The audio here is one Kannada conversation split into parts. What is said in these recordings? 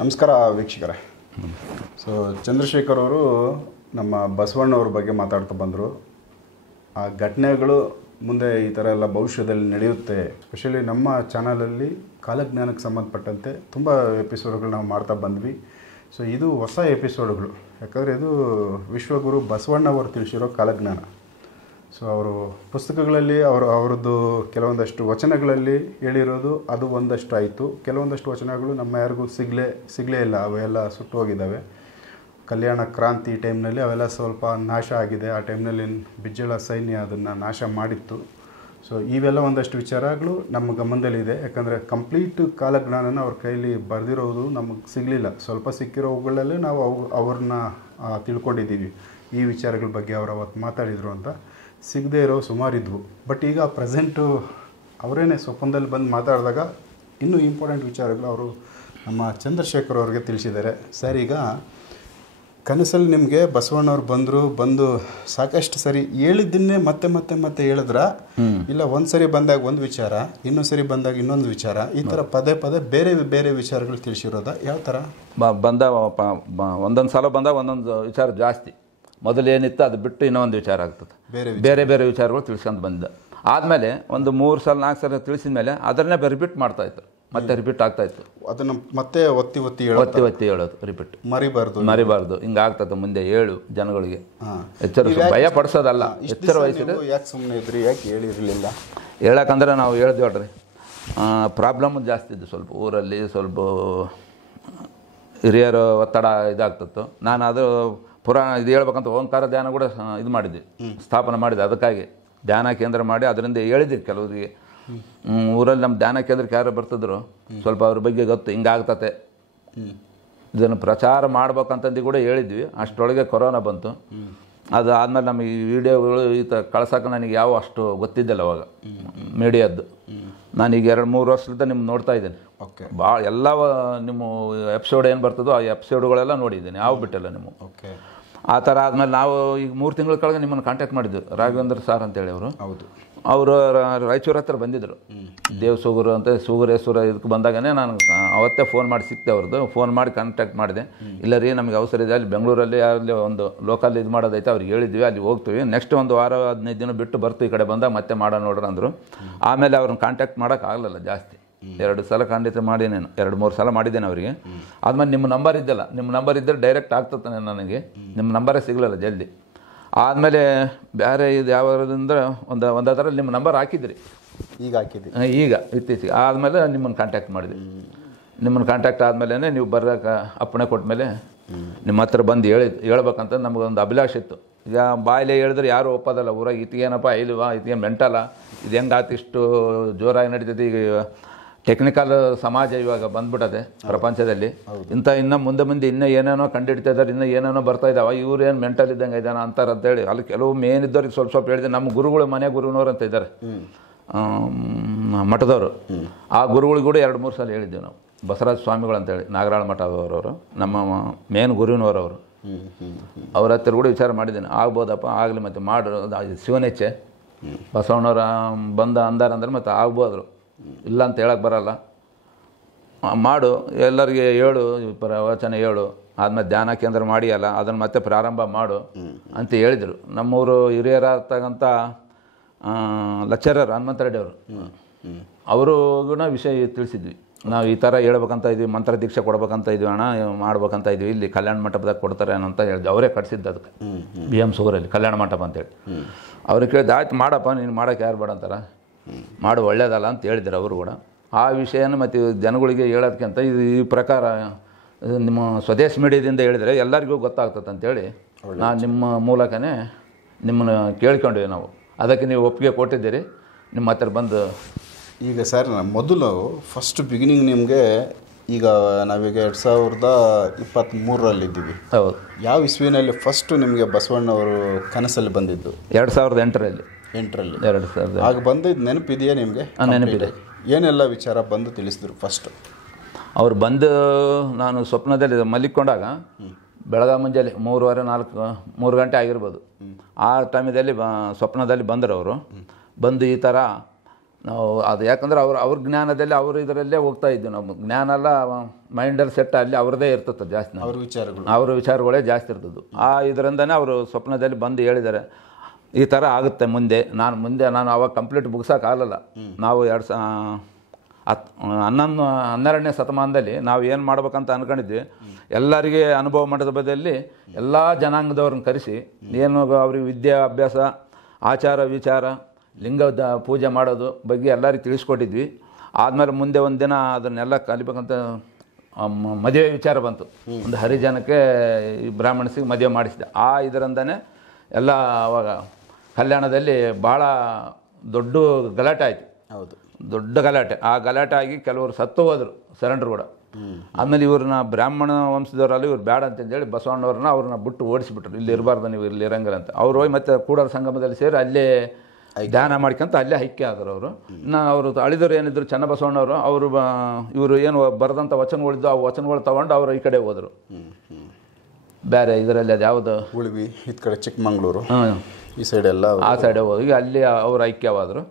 ನಮಸ್ಕಾರ ವೀಕ್ಷಕರೇ. ಸೊ ಚಂದ್ರಶೇಖರ್ ಅವರು ನಮ್ಮ ಬಸವಣ್ಣವ್ರ ಬಗ್ಗೆ ಮಾತಾಡ್ತಾ ಬಂದರು. ಆ ಘಟನೆಗಳು ಮುಂದೆ ಈ ಥರ ಎಲ್ಲ ಭವಿಷ್ಯದಲ್ಲಿ ನಡೆಯುತ್ತೆ. ಸ್ಪೆಷಲಿ ನಮ್ಮ ಚಾನಲಲ್ಲಿ ಕಾಲಜ್ಞಾನಕ್ಕೆ ಸಂಬಂಧಪಟ್ಟಂತೆ ತುಂಬ ಎಪಿಸೋಡ್ಗಳು ನಾವು ಮಾಡ್ತಾ ಬಂದ್ವಿ. ಸೊ ಇದು ಹೊಸ ಎಪಿಸೋಡ್ಗಳು, ಯಾಕಂದರೆ ಇದು ವಿಶ್ವಗುರು ಬಸವಣ್ಣವರು ತಿಳಿಸಿರೋ ಕಾಲಜ್ಞಾನ. ಸೊ ಅವರು ಪುಸ್ತಕಗಳಲ್ಲಿ ಅವರದ್ದು ಕೆಲವೊಂದಷ್ಟು ವಚನಗಳಲ್ಲಿ ಹೇಳಿರೋದು ಅದು ಒಂದಷ್ಟು ಆಯಿತು. ಕೆಲವೊಂದಷ್ಟು ವಚನಗಳು ನಮ್ಮ ಯಾರಿಗೂ ಸಿಗಲೇ ಇಲ್ಲ, ಅವೆಲ್ಲ ಸುಟ್ಟು ಹೋಗಿದ್ದಾವೆ. ಕಲ್ಯಾಣ ಕ್ರಾಂತಿ ಟೈಮ್ನಲ್ಲಿ ಅವೆಲ್ಲ ಸ್ವಲ್ಪ ನಾಶ ಆಗಿದೆ. ಆ ಟೈಮ್ನಲ್ಲಿ ಬಿಜ್ಜಳ ಸೈನ್ಯ ಅದನ್ನು ನಾಶ ಮಾಡಿತ್ತು. ಸೊ ಇವೆಲ್ಲ ಒಂದಷ್ಟು ವಿಚಾರಗಳು ನಮ್ಮ ಗಮನದಲ್ಲಿದೆ. ಯಾಕಂದರೆ ಕಂಪ್ಲೀಟ್ ಕಾಲಜ್ಞಾನನ ಅವ್ರ ಕೈಲಿ ಬರೆದಿರೋದು ನಮಗೆ ಸಿಗಲಿಲ್ಲ. ಸ್ವಲ್ಪ ಸಿಕ್ಕಿರೋವುಗಳಲ್ಲೇ ನಾವು ಅವ್ರನ್ನ ತಿಳ್ಕೊಂಡಿದ್ದೀವಿ. ಈ ವಿಚಾರಗಳ ಬಗ್ಗೆ ಅವರು ಅವತ್ತು ಮಾತಾಡಿದರು ಅಂತ. ಸಿಗದೇ ಇರೋ ಸುಮಾರಿದ್ವು. ಬಟ್ ಈಗ ಪ್ರೆಸೆಂಟು ಅವರೇನೆ ಸ್ವಪ್ನದಲ್ಲಿ ಬಂದು ಮಾತಾಡಿದಾಗ ಇನ್ನೂ ಇಂಪಾರ್ಟೆಂಟ್ ವಿಚಾರಗಳು ಅವರು ನಮ್ಮ ಚಂದ್ರಶೇಖರ್ ಅವ್ರಿಗೆ ತಿಳಿಸಿದ್ದಾರೆ. ಸರ್, ಈಗ ಕನಸಲ್ಲಿ ನಿಮಗೆ ಬಸವಣ್ಣವ್ರು ಬಂದು ಸಾಕಷ್ಟು ಸರಿ ಹೇಳಿದ್ದನ್ನೇ ಮತ್ತೆ ಮತ್ತೆ ಮತ್ತೆ ಹೇಳಿದ್ರ, ಇಲ್ಲ ಒಂದು ಸರಿ ಬಂದಾಗ ಒಂದು ವಿಚಾರ, ಇನ್ನೊಂದು ಸರಿ ಬಂದಾಗ ಇನ್ನೊಂದು ವಿಚಾರ, ಈ ಥರ ಪದೇ ಪದೇ ಬೇರೆ ಬೇರೆ ವಿಚಾರಗಳು ತಿಳಿಸಿರೋದ? ಯಾವ ಥರ ಒಂದೊಂದು ಸಲ ಬಂದಾಗ ಒಂದೊಂದು ವಿಚಾರ ಜಾಸ್ತಿ, ಮೊದಲು ಏನಿತ್ತು ಅದು ಬಿಟ್ಟು ಇನ್ನೊಂದು ವಿಚಾರ ಆಗ್ತದೆ. ಬೇರೆ ಬೇರೆ ವಿಚಾರಗಳು ತಿಳ್ಸ್ಕೊಂಡು ಬಂದ ಆದಮೇಲೆ ಒಂದು 3 ಸಲ 4 ಸಲ ತಿಳಿಸಿದ ಮೇಲೆ ಅದನ್ನೇ ರಿಪೀಟ್ ಮಾಡ್ತಾಯಿತ್ತು, ಮತ್ತೆ ರಿಪೀಟ್ ಆಗ್ತಾಯಿತ್ತು. ಅದನ್ನು ಮತ್ತೆ ಒತ್ತಿ ಹೇಳೋದು ರಿಪೀಟ್ ಮರಿಬಾರ್ದು. ಹಿಂಗಾಗ್ತದೆ ಮುಂದೆ ಹೇಳು ಜನಗಳಿಗೆ, ಭಯ ಪಡಿಸೋದಲ್ಲ, ಎಚ್ಚರ ವಹಿಸಿದ್ರೆ. ಯಾಕೆ ಸುಮ್ಮನೆ ಇದ್ರಿ, ಯಾಕೆ ಹೇಳಿರಲಿಲ್ಲ? ಹೇಳಕ್ಕಂದ್ರೆ ನಾವು ಹೇಳ್ತೀವಿ ನೋಡ್ರಿ, ಪ್ರಾಬ್ಲಮ್ ಜಾಸ್ತಿ ಇದ್ದು ಸ್ವಲ್ಪ ಊರಲ್ಲಿ, ಸ್ವಲ್ಪ ಹಿರಿಯರ ಒತ್ತಡ ಇದಾಗ್ತಿತ್ತು. ನಾನು ಅದು ಪುರಾಣ ಇದು ಹೇಳ್ಬೇಕಂತ ಓಂಕಾರ ಧ್ಯಾನ ಕೂಡ ಇದು ಮಾಡಿದ್ವಿ, ಸ್ಥಾಪನೆ ಮಾಡಿದ್ದೆ. ಅದಕ್ಕಾಗಿ ಧ್ಯಾನ ಕೇಂದ್ರ ಮಾಡಿ ಅದರಿಂದ ಹೇಳಿದ್ವಿ ಕೆಲವರಿಗೆ. ಊರಲ್ಲಿ ನಮ್ಮ ಧ್ಯಾನ ಕೇಂದ್ರಕ್ಕೆ ಯಾರು ಬರ್ತಿದ್ರು ಸ್ವಲ್ಪ ಅವ್ರ ಬಗ್ಗೆ ಗೊತ್ತು, ಹಿಂಗಾಗ್ತತೆ, ಇದನ್ನು ಪ್ರಚಾರ ಮಾಡ್ಬೇಕಂತಂದು ಕೂಡ ಹೇಳಿದ್ವಿ. ಅಷ್ಟರೊಳಗೆ ಕೊರೋನಾ ಬಂತು. ಅದು ಆದಮೇಲೆ ನಮಗೆ ಈ ವಿಡಿಯೋಗಳು ಕಳ್ಸೋಕೆ ನನಗೆ ಯಾವ ಅಷ್ಟು ಗೊತ್ತಿದ್ದಿಲ್ಲ ಅವಾಗ ಮೀಡಿಯಾದ್ದು. ನಾನೀಗ 2-3 ವರ್ಷದಿಂದ ನಿಮ್ಗೆ ನೋಡ್ತಾ ಇದ್ದೀನಿ. ಭಾಳ ಎಲ್ಲ ನಿಮ್ಮ ಎಪಿಸೋಡ್ ಏನು ಬರ್ತದೋ ಆ ಎಪಿಸೋಡ್ಗಳೆಲ್ಲ ನೋಡಿದ್ದೀನಿ, ಯಾವ ಬಿಟ್ಟಿಲ್ಲ ನಿಮ್ಮ. ಆ ಥರ ಆದಮೇಲೆ ನಾವು ಈಗ 3 ತಿಂಗಳ ಕೆಳಗೆ ನಿಮ್ಮನ್ನು ಕಾಂಟ್ಯಾಕ್ಟ್ ಮಾಡಿದ್ವಿ. ರಾಘವೇಂದ್ರ ಸಾರ್ ಅಂತೇಳಿ ಅವರು ರಾಯಚೂರು ಹತ್ರ ಬಂದಿದ್ದರು. ದೇವಸೂಗರು ಅಂತ ಸೂಗರೇಶ್ವರ ಇದಕ್ಕೆ ಬಂದಾಗನೇ ನಾನು ಅವತ್ತೇ ಫೋನ್ ಮಾಡಿ ಸಿಕ್ತೆ. ಅವ್ರದ್ದು ಫೋನ್ ಮಾಡಿ ಕಾಂಟ್ಯಾಕ್ಟ್ ಮಾಡಿದೆ. ಇಲ್ಲ ರೀ, ನಮಗೆ ಅವಸರ ಇದೆ, ಅಲ್ಲಿ ಬೆಂಗಳೂರಲ್ಲಿ ಅಲ್ಲಿ ಒಂದು ಲೋಕಲ್ ಇದು ಮಾಡೋದೈತೆ, ಅವ್ರಿಗೆ ಹೇಳಿದ್ವಿ, ಅಲ್ಲಿ ಹೋಗ್ತೀವಿ, ನೆಕ್ಸ್ಟ್ ಒಂದು ವಾರ 15 ದಿನ ಬಿಟ್ಟು ಬರ್ತೀವಿ, ಈ ಕಡೆ ಬಂದಾಗ ಮತ್ತೆ ಮಾಡೋಣ ನೋಡ್ರಿ ಅಂದರು. ಆಮೇಲೆ ಅವ್ರನ್ನ ಕಾಂಟ್ಯಾಕ್ಟ್ ಮಾಡೋಕ್ಕಾಗಲಿಲ್ಲ ಜಾಸ್ತಿ. 2 ಸಲ ಖಂಡಿತ ಮಾಡಿದ್ದೇನೆ, 2-3 ಸಲ ಮಾಡಿದ್ದೇನೆ ಅವರಿಗೆ. ಆದ್ಮೇಲೆ ನಿಮ್ಮ ನಂಬರ್ ಇದ್ದಿಲ್ಲ, ನಿಮ್ಮ ನಂಬರ್ ಇದ್ದರೆ ಡೈರೆಕ್ಟ್ ಆಗ್ತದೆ ನನಗೆ. ನಿಮ್ಮ ನಂಬರೇ ಸಿಗಲಿಲ್ಲ ಜಲ್ದಿ. ಆದಮೇಲೆ ಬೇರೆ ಇದು ಯಾವ್ದಂದ್ರೆ ಒಂದರಲ್ಲಿ ನಿಮ್ಮ ನಂಬರ್ ಹಾಕಿದ್ರಿ, ಈಗ ಇತ್ತೀಚೆಗೆ. ಆದಮೇಲೆ ನಿಮ್ಮನ್ನು ಕಾಂಟ್ಯಾಕ್ಟ್ ಮಾಡಿದೆ. ನಿಮ್ಮನ್ನು ಕಾಂಟ್ಯಾಕ್ಟ್ ಆದಮೇಲೆ ನೀವು ಬರೋಕೆ ಅಪ್ಪಣೆ ಕೊಟ್ಟ ಮೇಲೆ ನಿಮ್ಮ ಹತ್ರ ಬಂದು ಹೇಳ್ಬೇಕಂತ ನಮಗೊಂದು ಅಭಿಲಾಷೆ ಇತ್ತು. ಈಗ ಬಾಯಿಲೆ ಹೇಳಿದ್ರೆ ಯಾರು ಒಪ್ಪೋದಲ್ಲ ಊರಾಗ, ಇತಿಗೇನಪ್ಪ ಇಲ್ವಾ, ಇತಿಗೇನು ಮೆಂಟಲ್ಲ, ಇದು ಹೆಂಗಾತು ಇಷ್ಟು ಜೋರಾಗಿ ನಡೀತೈತಿ. ಈಗ ಟೆಕ್ನಿಕಲ್ ಸಮಾಜ ಇವಾಗ ಬಂದ್ಬಿಟ್ಟದೆ ಪ್ರಪಂಚದಲ್ಲಿ. ಇನ್ನು ಮುಂದೆ ಇನ್ನೂ ಏನೇನೋ ಕಂಡುಹಿಡ್ತಾ ಇದ್ದಾರೆ, ಇನ್ನೂ ಏನೇನೋ ಬರ್ತಾ ಇದ್ದಾವೆ. ಇವ್ರು ಏನು ಮೆಂಟಲ್ ಇದ್ದಂಗೆ ಇದ್ದಾನ ಅಂತಾರೆ ಅಂತೇಳಿ ಅಲ್ಲಿ ಕೆಲವು ಮೇನ್ ಇದ್ದವ್ರಿಗೆ ಸ್ವಲ್ಪ ಹೇಳಿದೆ. ನಮ್ಮ ಗುರುಗಳು, ಮನೆ ಗುರುನವ್ರು ಅಂತ ಇದ್ದಾರೆ ಮಠದವರು, ಆ ಗುರುಗಳಿಗೆ ಕೂಡ 2-3 ಸಲ ಹೇಳಿದ್ದೇವೆ ನಾವು. ಬಸವರಾಜ ಸ್ವಾಮಿಗಳು ಅಂತೇಳಿ ನಾಗರಾಳ ಮಠದವರವರು, ನಮ್ಮ ಮೇನ್ ಗುರುವಿನವರವರು. ಅವ್ರ ಹತ್ತಿರ ಕೂಡ ವಿಚಾರ ಮಾಡಿದ್ದೇನೆ, ಆಗ್ಬೋದಪ್ಪ, ಆಗಲಿ, ಮತ್ತು ಮಾಡು, ಶಿವನೆಚ್ಚೆ ಬಸವಣ್ಣವ್ರ ಅಂದಾರಂದ್ರೆ ಮತ್ತೆ ಆಗ್ಬೋದ್ರು, ಇಲ್ಲ ಅಂತ ಹೇಳಕ್ಕೆ ಬರಲ್ಲ, ಮಾಡು, ಎಲ್ಲರಿಗೆ ಹೇಳು, ಪ್ರವಚನ ಹೇಳು, ಆದ್ಮೇಲೆ ಧ್ಯಾನ ಕೇಂದ್ರ ಮಾಡಿ ಅಲ್ಲ ಅದನ್ನು ಮತ್ತೆ ಪ್ರಾರಂಭ ಮಾಡು ಅಂತ ಹೇಳಿದರು. ನಮ್ಮೂರು ಹಿರಿಯರಾಗ್ತಕ್ಕಂಥ ಲೆಕ್ಚರರ್ ಹನುಮಂತ ರೆಡ್ಡಿ ಅವರು ಕೂಡ ವಿಷಯ ತಿಳಿಸಿದ್ವಿ. ನಾವು ಈ ಥರ ಹೇಳ್ಬೇಕಂತ ಇದ್ವಿ, ಮಂತ್ರ ದೀಕ್ಷೆ ಕೊಡ್ಬೇಕಂತ ಇದ್ವಿ, ಹಣ ಮಾಡ್ಬೇಕಂತ ಇದ್ವಿ, ಇಲ್ಲಿ ಕಲ್ಯಾಣ ಮಂಟಪದಾಗ ಕೊಡ್ತಾರೆ ಅಂತ ಹೇಳಿದ್ವಿ. ಅವರೇ ಕಟ್ಸಿದ್ದು ಅದಕ್ಕೆ BM ಸೂಗರಲ್ಲಿ ಕಲ್ಯಾಣ ಮಂಟಪ ಅಂತೇಳಿ. ಅವ್ರಿಗೆ ಕೇಳಿದೆ, ಆಯ್ತು ಮಾಡಪ್ಪ, ನೀನು ಮಾಡೋಕ್ಕೆ ಯಾರು ಬೇಡ ಅಂತಾರೆ, ಮಾಡು, ಒಳ್ಳೇದಲ್ಲ ಅಂತ ಹೇಳಿದ್ರು ಅವರು ಕೂಡ. ಆ ವಿಷಯನ ಮತ್ತು ಜನಗಳಿಗೆ ಹೇಳೋದಕ್ಕಿಂತ ಈ ಪ್ರಕಾರ ನಿಮ್ಮ ಸ್ವದೇಶ್ ಮೀಡಿಯಾದಿಂದ ಹೇಳಿದರೆ ಎಲ್ಲರಿಗೂ ಗೊತ್ತಾಗ್ತದೆ ಅಂತೇಳಿ ನಾನು ನಿಮ್ಮ ಮೂಲಕನೇ ನಿಮ್ಮನ್ನು ಕೇಳ್ಕೊಂಡ್ವಿ ನಾವು. ಅದಕ್ಕೆ ನೀವು ಒಪ್ಪಿಗೆ ಕೊಟ್ಟಿದ್ದೀರಿ. ನಿಮ್ಮ ಹತ್ರ ಬಂದು ಈಗ ಸರ್, ಮೊದಲು ಫಸ್ಟ್ ಬಿಗಿನಿಂಗ್ ನಿಮಗೆ, ಈಗ ನಾವೀಗ 2023ರಲ್ಲಿದ್ದೀವಿ. ಹೌದು. ಯಾವ ಇಸ್ವಿನಲ್ಲಿ ಫಸ್ಟು ನಿಮಗೆ ಬಸವಣ್ಣವರು ಕನಸಲ್ಲಿ ಬಂದಿದ್ದು? 2008ರಲ್ಲಿ. 2000 ಆಗ ಬಂದಿದ್ದು ನೆನಪಿದೆಯಾ ನಿಮಗೆ? ನೆನಪಿದೆ. ಏನೆಲ್ಲ ವಿಚಾರ ಬಂದು ತಿಳಿಸಿದ್ರು ಫಸ್ಟು? ಅವ್ರು ಬಂದು ನಾನು ಸ್ವಪ್ನದಲ್ಲಿ ಮಲ್ಲಿಕೊಂಡಾಗ ಬೆಳಗ್ಗೆ ಮುಂಜಾನೆ 3 ಗಂಟೆ ಆಗಿರ್ಬೋದು. ಆ ಟೈಮದಲ್ಲಿ ಸ್ವಪ್ನದಲ್ಲಿ ಬಂದರು ಅವರು. ಬಂದು ಈ ಥರ ನಾವು ಅದು ಯಾಕಂದ್ರೆ ಅವ್ರ ಜ್ಞಾನದಲ್ಲಿ ಅವ್ರ ಇದರಲ್ಲೇ ಹೋಗ್ತಾ ಇದ್ವಿ. ನಾವು ಜ್ಞಾನ ಎಲ್ಲ ಮೈಂಡಲ್ಲಿ ಸೆಟ್ ಅಲ್ಲಿ ಅವ್ರದ್ದೇ ಇರ್ತದೆ ಜಾಸ್ತಿ, ಅವ್ರ ವಿಚಾರಗಳೇ ಜಾಸ್ತಿ ಇರ್ತದ್ದು. ಆ ಇದರಿಂದನೇ ಅವರು ಸ್ವಪ್ನದಲ್ಲಿ ಬಂದು ಹೇಳಿದ್ದಾರೆ ಈ ಥರ ಆಗುತ್ತೆ ಮುಂದೆ. ನಾನು ಅವಾಗ ಕಂಪ್ಲೀಟ್ ಮುಗಿಸೋಕ್ಕಾಗಲ್ಲ. ನಾವು 12ನೇ ಶತಮಾನದಲ್ಲಿ ನಾವು ಏನು ಮಾಡ್ಬೇಕಂತ ಅಂದ್ಕೊಂಡಿದ್ವಿ, ಎಲ್ಲರಿಗೆ ಅನುಭವ ಮಟ್ಟದ ಬದಿಯಲ್ಲಿ ಎಲ್ಲ ಜನಾಂಗದವ್ರನ್ನ ಕರೆಸಿ ಏನು ಅವ್ರಿಗೆ ವಿದ್ಯಾಭ್ಯಾಸ, ಆಚಾರ ವಿಚಾರ, ಲಿಂಗ ಪೂಜೆ ಮಾಡೋದು ಬಗ್ಗೆ ಎಲ್ಲರಿಗೂ ತಿಳಿಸ್ಕೊಟ್ಟಿದ್ವಿ. ಆದಮೇಲೆ ಮುಂದೆ ಒಂದು ದಿನ ಅದನ್ನೆಲ್ಲ ಕಲಿಬೇಕಂತ ಮದುವೆ ವಿಚಾರ ಬಂತು. ಒಂದು ಹರಿಜನಕ್ಕೆ ಈ ಬ್ರಾಹ್ಮಣಸಿಗೆ ಮದುವೆ ಮಾಡಿಸಿದೆ. ಆ ಇದರಿಂದನೇ ಎಲ್ಲ ಅವಾಗ ಕಲ್ಯಾಣದಲ್ಲಿ ಭಾಳ ದೊಡ್ಡ ಗಲಾಟೆ ಆಯಿತು. ಹೌದು, ದೊಡ್ಡ ಗಲಾಟೆ. ಆ ಗಲಾಟೆ ಆಗಿ ಕೆಲವರು ಸತ್ತು ಹೋದರು, ಶರಣರು ಕೂಡ. ಆಮೇಲೆ ಇವ್ರನ್ನ ಬ್ರಾಹ್ಮಣ ವಂಶದವರಲ್ಲಿ ಇವ್ರು ಬೇಡ ಅಂತಂದೇಳಿ ಅವ್ರನ್ನ ಬಿಟ್ಟು ಓಡಿಸಿಬಿಟ್ರು. ಇಲ್ಲಿ ಇರಬಾರ್ದು, ನೀವು ಇಲ್ಲಿ ಇರಂಗಿಲ್ಲ ಅಂತ. ಅವ್ರು ಹೋಗಿ ಮತ್ತೆ ಕೂಡಲ ಸಂಗಮದಲ್ಲಿ ಸೇರಿ ಅಲ್ಲೇ ಧ್ಯಾನ ಮಾಡ್ಕೊಂತ ಅಲ್ಲೇ ಐಕ್ಯ ಆದರು ಅವರು. ಇನ್ನು ಅವರು ಅಳಿದವರು ಏನಿದ್ರು ಚನ್ನಬಸವಣ್ಣವರು, ಅವರು ಇವರು ಏನು ಬರೆದಂಥ ವಚನಗಳಿದ್ದು ಆ ವಚನಗಳು ತೊಗೊಂಡು ಅವರು ಈ ಕಡೆ ಹೋದರು ಬೇರೆ ಇದರಲ್ಲಿ. ಅದು ಯಾವುದು ಉಳಿವಿ ಈ ಕಡೆ ಚಿಕ್ಕಮಂಗ್ಳೂರು ಈ ಸೈಡ್ ಎಲ್ಲ ಆ ಸೈಡೆ ಹೋಗಿ ಅಲ್ಲಿ ಅವರು ಐಕ್ಯವಾದರು.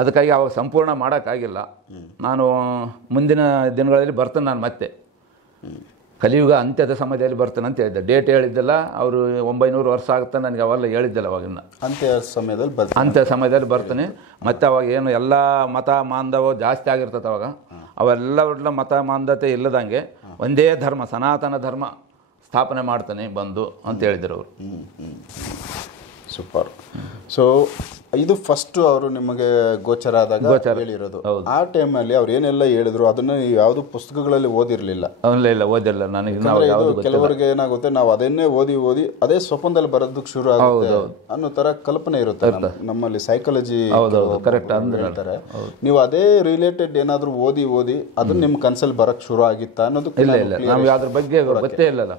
ಅದಕ್ಕಾಗಿ ಅವಾಗ ಸಂಪೂರ್ಣ ಮಾಡೋಕ್ಕಾಗಿಲ್ಲ. ನಾನು ಮುಂದಿನ ದಿನಗಳಲ್ಲಿ ಬರ್ತೇನೆ, ನಾನು ಮತ್ತೆ ಕಲಿಯುಗ ಅಂತ್ಯದ ಸಮಯದಲ್ಲಿ ಬರ್ತೇನೆ ಅಂತ ಹೇಳಿದ್ದೆ. ಡೇಟ್ ಹೇಳಿದ್ದೆಲ್ಲ ಅವರು 900 ವರ್ಷ ಆಗುತ್ತೆ, ನನಗೆ ಅವೆಲ್ಲ ಹೇಳಿದ್ದಿಲ್ಲ. ಅವಾಗಿನ್ನ ಅಂತ್ಯ ಸಮಯದಲ್ಲಿ ಬರ್ತೀನಿ. ಮತ್ತು ಅವಾಗ ಏನು ಎಲ್ಲ ಮತ ಮಾಂಧವ ಜಾಸ್ತಿ ಆಗಿರ್ತದೆ. ಅವಾಗ ಅವೆಲ್ಲ ಮತ ಮಾಂಧತೆ ಇಲ್ಲದಂಗೆ ಒಂದೇ ಧರ್ಮ, ಸನಾತನ ಧರ್ಮ ಸ್ಥಾಪನೆ ಮಾಡ್ತಾನೆ ಬಂದು ಅಂತ ಹೇಳಿದರು ಅವರು. ಸೂಪರ್. ಸೊ ಇದು ಫಸ್ಟ್ ಅವರು ನಿಮಗೆ ಗೋಚರ ಆದಾಗ ಹೇಳಿರೋದು. ಆ ಟೈಮಲ್ಲಿ ಅವ್ರು ಏನೆಲ್ಲ ಹೇಳಿದ್ರು ಅದನ್ನು ಯಾವುದು ಪುಸ್ತಕಗಳಲ್ಲಿ ಓದಿರಲಿಲ್ಲ. ಇಲ್ಲ ಓದಿರಲಿಲ್ಲ ನನಗೆ. ಕೆಲವರಿಗೆ ಏನಾಗುತ್ತೆ, ನಾವು ಅದನ್ನೇ ಓದಿ ಅದೇ ಸ್ವಪ್ನದಲ್ಲಿ ಬರೋದಕ್ಕೆ ಶುರು ಆಗುತ್ತೆ ಅನ್ನೋ ತರ ಕಲ್ಪನೆ ಇರುತ್ತೆ ನಮ್ಮಲ್ಲಿ. ಸೈಕಾಲಜಿ ಕರೆಕ್ಟ್ ಹೇಳ್ತಾರೆ. ನೀವು ಅದೇ ರಿಲೇಟೆಡ್ ಏನಾದ್ರು ಓದಿ ಅದನ್ನ ನಿಮ್ ಕನ್ಸಲ್ಲಿ ಬರಕ್ ಶುರು ಆಗಿತ್ತಾ ಅನ್ನೋದು ನಮ್ಗೆ ಅದ್ರ ಬಗ್ಗೆ ಗೊತ್ತೇ ಇಲ್ಲ.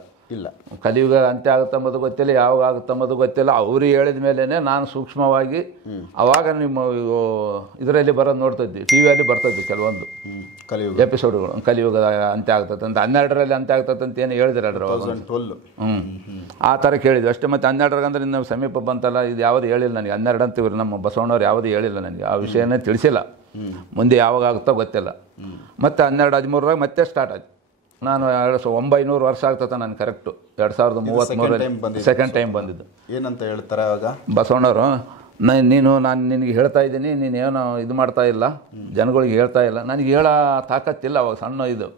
ಕಲಿಯುಗ ಅಂತ್ಯ ಆಗುತ್ತಂಬುದು ಗೊತ್ತಿಲ್ಲ, ಯಾವಾಗ ಆಗುತ್ತಂಬುದು ಗೊತ್ತಿಲ್ಲ. ಅವರು ಹೇಳಿದ ಮೇಲೇ ನಾನು ಸೂಕ್ಷ್ಮವಾಗಿ ಅವಾಗ ನಿಮ್ಮ ಇದರಲ್ಲಿ ಬರೋದು ನೋಡ್ತಿದ್ವಿ. ಟಿ ವಿಯಲ್ಲಿ ಬರ್ತಿದ್ವಿ ಕೆಲವೊಂದು ಎಪಿಸೋಡ್ಗಳು. ಕಲಿಯುಗ ಅಂತ್ಯ ಆಗ್ತದೆ ಅಂತ, 12ರಲ್ಲಿ ಅಂತ್ಯ ಆಗ್ತದೆ ಅಂತ ಏನು ಹೇಳಿದ್ರಲ್ರಿ ಅವಾಗ. ಆ ಥರ ಕೇಳಿದ್ವಿ ಅಷ್ಟೇ. ಮತ್ತು 12 ಅಂದ್ರೆ ಇನ್ನು ಸಮೀಪ ಬಂತಲ್ಲ, ಇದು ಯಾವುದು ಹೇಳಿಲ್ಲ ನನಗೆ. 12 ಅಂತ ಇವ್ರು ನಮ್ಮ ಬಸವಣ್ಣವ್ರು ಯಾವುದು ಹೇಳಿಲ್ಲ ನನಗೆ. ಆ ವಿಷಯನೇ ತಿಳಿಸಿಲ್ಲ. ಮುಂದೆ ಯಾವಾಗ ಆಗುತ್ತೋ ಗೊತ್ತಿಲ್ಲ. ಮತ್ತು 12-13 ಮತ್ತೆ ಸ್ಟಾರ್ಟ್ ಆಯ್ತು. ನಾನು 900 ವರ್ಷ ಆಗ್ತದೆ ನಾನು ಕರೆಕ್ಟು. 2033 ಸೆಕೆಂಡ್ ಟೈಮ್ ಬಂದಿದ್ದು. ಏನಂತ ಹೇಳ್ತಾರೆ ಅವಾಗ ಬಸವಣ್ಣವರು, ನಾನು ನಿನಗೆ ಹೇಳ್ತಾ ಇದ್ದೀನಿ, ನೀನೇನು ಇದು ಮಾಡ್ತಾ ಇಲ್ಲ, ಜನಗಳಿಗೆ ಹೇಳ್ತಾ ಇಲ್ಲ. ನನಗೆ ಹೇಳೋ ತಾಕತ್ತಿಲ್ಲ ಅವಾಗ. ಸಣ್ಣ ಇದು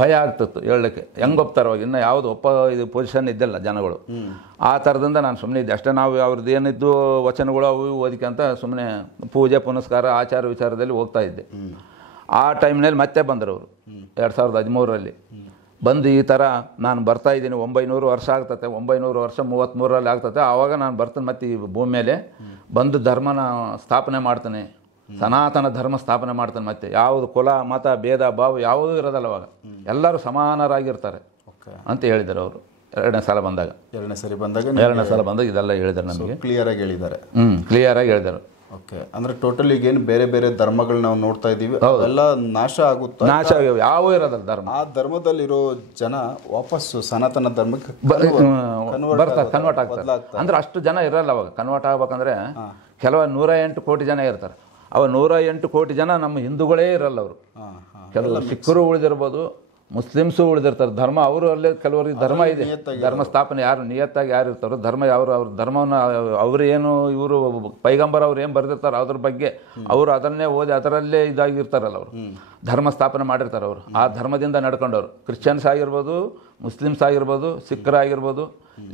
ಭಯ ಆಗ್ತಿತ್ತು ಹೇಳಲಿಕ್ಕೆ. ಹೆಂಗೆ ಒಪ್ತಾರೆ ಅವಾಗ, ಇನ್ನು ಯಾವುದು ಇದು ಪೊಸಿಷನ್ ಇದ್ದಿಲ್ಲ ಜನಗಳು. ಆ ಥರದಿಂದ ನಾನು ಸುಮ್ಮನೆ ಇದ್ದೆ ಅಷ್ಟೇ. ನಾವು ಅವ್ರದ್ದು ಏನಿದ್ದು ವಚನಗಳು ಅವು ಓದಿಕಂತ ಸುಮ್ಮನೆ ಪೂಜೆ ಪುನಸ್ಕಾರ ಆಚಾರ ವಿಚಾರದಲ್ಲಿ ಹೋಗ್ತಾ ಇದ್ದೆ. ಆ ಟೈಮ್ನಲ್ಲಿ ಮತ್ತೆ ಬಂದರು ಅವರು 2013ರಲ್ಲಿ ಬಂದು ಈ ಥರ ನಾನು ಬರ್ತಾ ಇದ್ದೀನಿ, 900 ವರ್ಷ ಆಗ್ತದೆ, 900 ವರ್ಷ 33ರಲ್ಲಿ ಆಗ್ತದೆ. ಆವಾಗ ನಾನು ಬರ್ತೀನಿ ಮತ್ತೆ ಈ ಭೂಮಿ ಮೇಲೆ ಬಂದು ಧರ್ಮನ ಸ್ಥಾಪನೆ ಮಾಡ್ತೇನೆ, ಸನಾತನ ಧರ್ಮ ಸ್ಥಾಪನೆ ಮಾಡ್ತೇನೆ. ಮತ್ತೆ ಯಾವುದು ಕುಲ ಮತ ಭೇದ ಭಾವ ಯಾವುದೂ ಇರೋದಲ್ಲ. ಅವಾಗ ಎಲ್ಲರೂ ಸಮಾನರಾಗಿರ್ತಾರೆ ಅಂತ ಹೇಳಿದ್ದಾರೆ ಅವರು. 2ನೇ ಸಲ ಬಂದಾಗ ಇದೆಲ್ಲ ಹೇಳಿದ್ದಾರೆ ನಮಗೆ. ಕ್ಲಿಯರಾಗಿ ಹೇಳಿದ್ದಾರೆ. ಕ್ಲಿಯರಾಗಿ ಹೇಳಿದ್ದಾರೆ. ಓಕೆ. ಅಂದರೆ ಟೋಟಲ್ ಈಗೇನು ಬೇರೆ ಬೇರೆ ಧರ್ಮಗಳು ನಾವು ನೋಡ್ತಾ ಇದ್ದೀವಿ, ಅವೆಲ್ಲ ನಾಶ ಆಗುತ್ತಾ? ನಾಶ ಯಾವ ಇರೋದಲ್ಲ ಧರ್ಮ. ಆ ಧರ್ಮದಲ್ಲಿರೋ ಜನ ವಾಪಸ್ಸು ಸನಾತನ ಧರ್ಮಕ್ಕೆ ಕನ್ವರ್ಟ್ ಆಗ್ತಾರೆ. ಅಂದ್ರೆ ಅಷ್ಟು ಜನ ಇರಲ್ಲ ಅವಾಗ. ಕನ್ವರ್ಟ್ ಆಗ್ಬೇಕಂದ್ರೆ ಕೆಲವು 108 ಕೋಟಿ ಜನ ಇರ್ತಾರೆ. ಅವ 108 ಕೋಟಿ ಜನ ನಮ್ಮ ಹಿಂದೂಗಳೇ ಇರಲ್ಲ ಅವರು. ಕೆಲವರು ಸಿಖ್ಖರು ಉಳಿದಿರ್ಬೋದು, ಮುಸ್ಲಿಮ್ಸು ಉಳಿದಿರ್ತಾರೆ. ಧರ್ಮ ಅವರು ಅಲ್ಲೇ ಕೆಲವರಿಗೆ ಧರ್ಮ ಇದೆ. ಧರ್ಮ ಸ್ಥಾಪನೆ ಯಾರು ನಿಯತ್ತಾಗಿ ಯಾರು ಇರ್ತಾರೋ ಧರ್ಮ ಅವ್ರ ಧರ್ಮವನ್ನು ಅವರು ಏನು ಇವರು ಪೈಗಂಬರ್ ಅವ್ರು ಏನು ಬರೆದಿರ್ತಾರೆ ಅದ್ರ ಬಗ್ಗೆ ಅವರು ಅದನ್ನೇ ಓದಿ ಅದರಲ್ಲೇ ಇದಾಗಿರ್ತಾರಲ್ಲ. ಅವರು ಧರ್ಮ ಸ್ಥಾಪನೆ ಮಾಡಿರ್ತಾರೆ. ಅವರು ಆ ಧರ್ಮದಿಂದ ನಡ್ಕೊಂಡವ್ರು. ಕ್ರಿಶ್ಚಿಯನ್ಸ್ ಆಗಿರ್ಬೋದು, ಮುಸ್ಲಿಮ್ಸ್ ಆಗಿರ್ಬೋದು, ಸಿಖ್ಖರಾಗಿರ್ಬೋದು,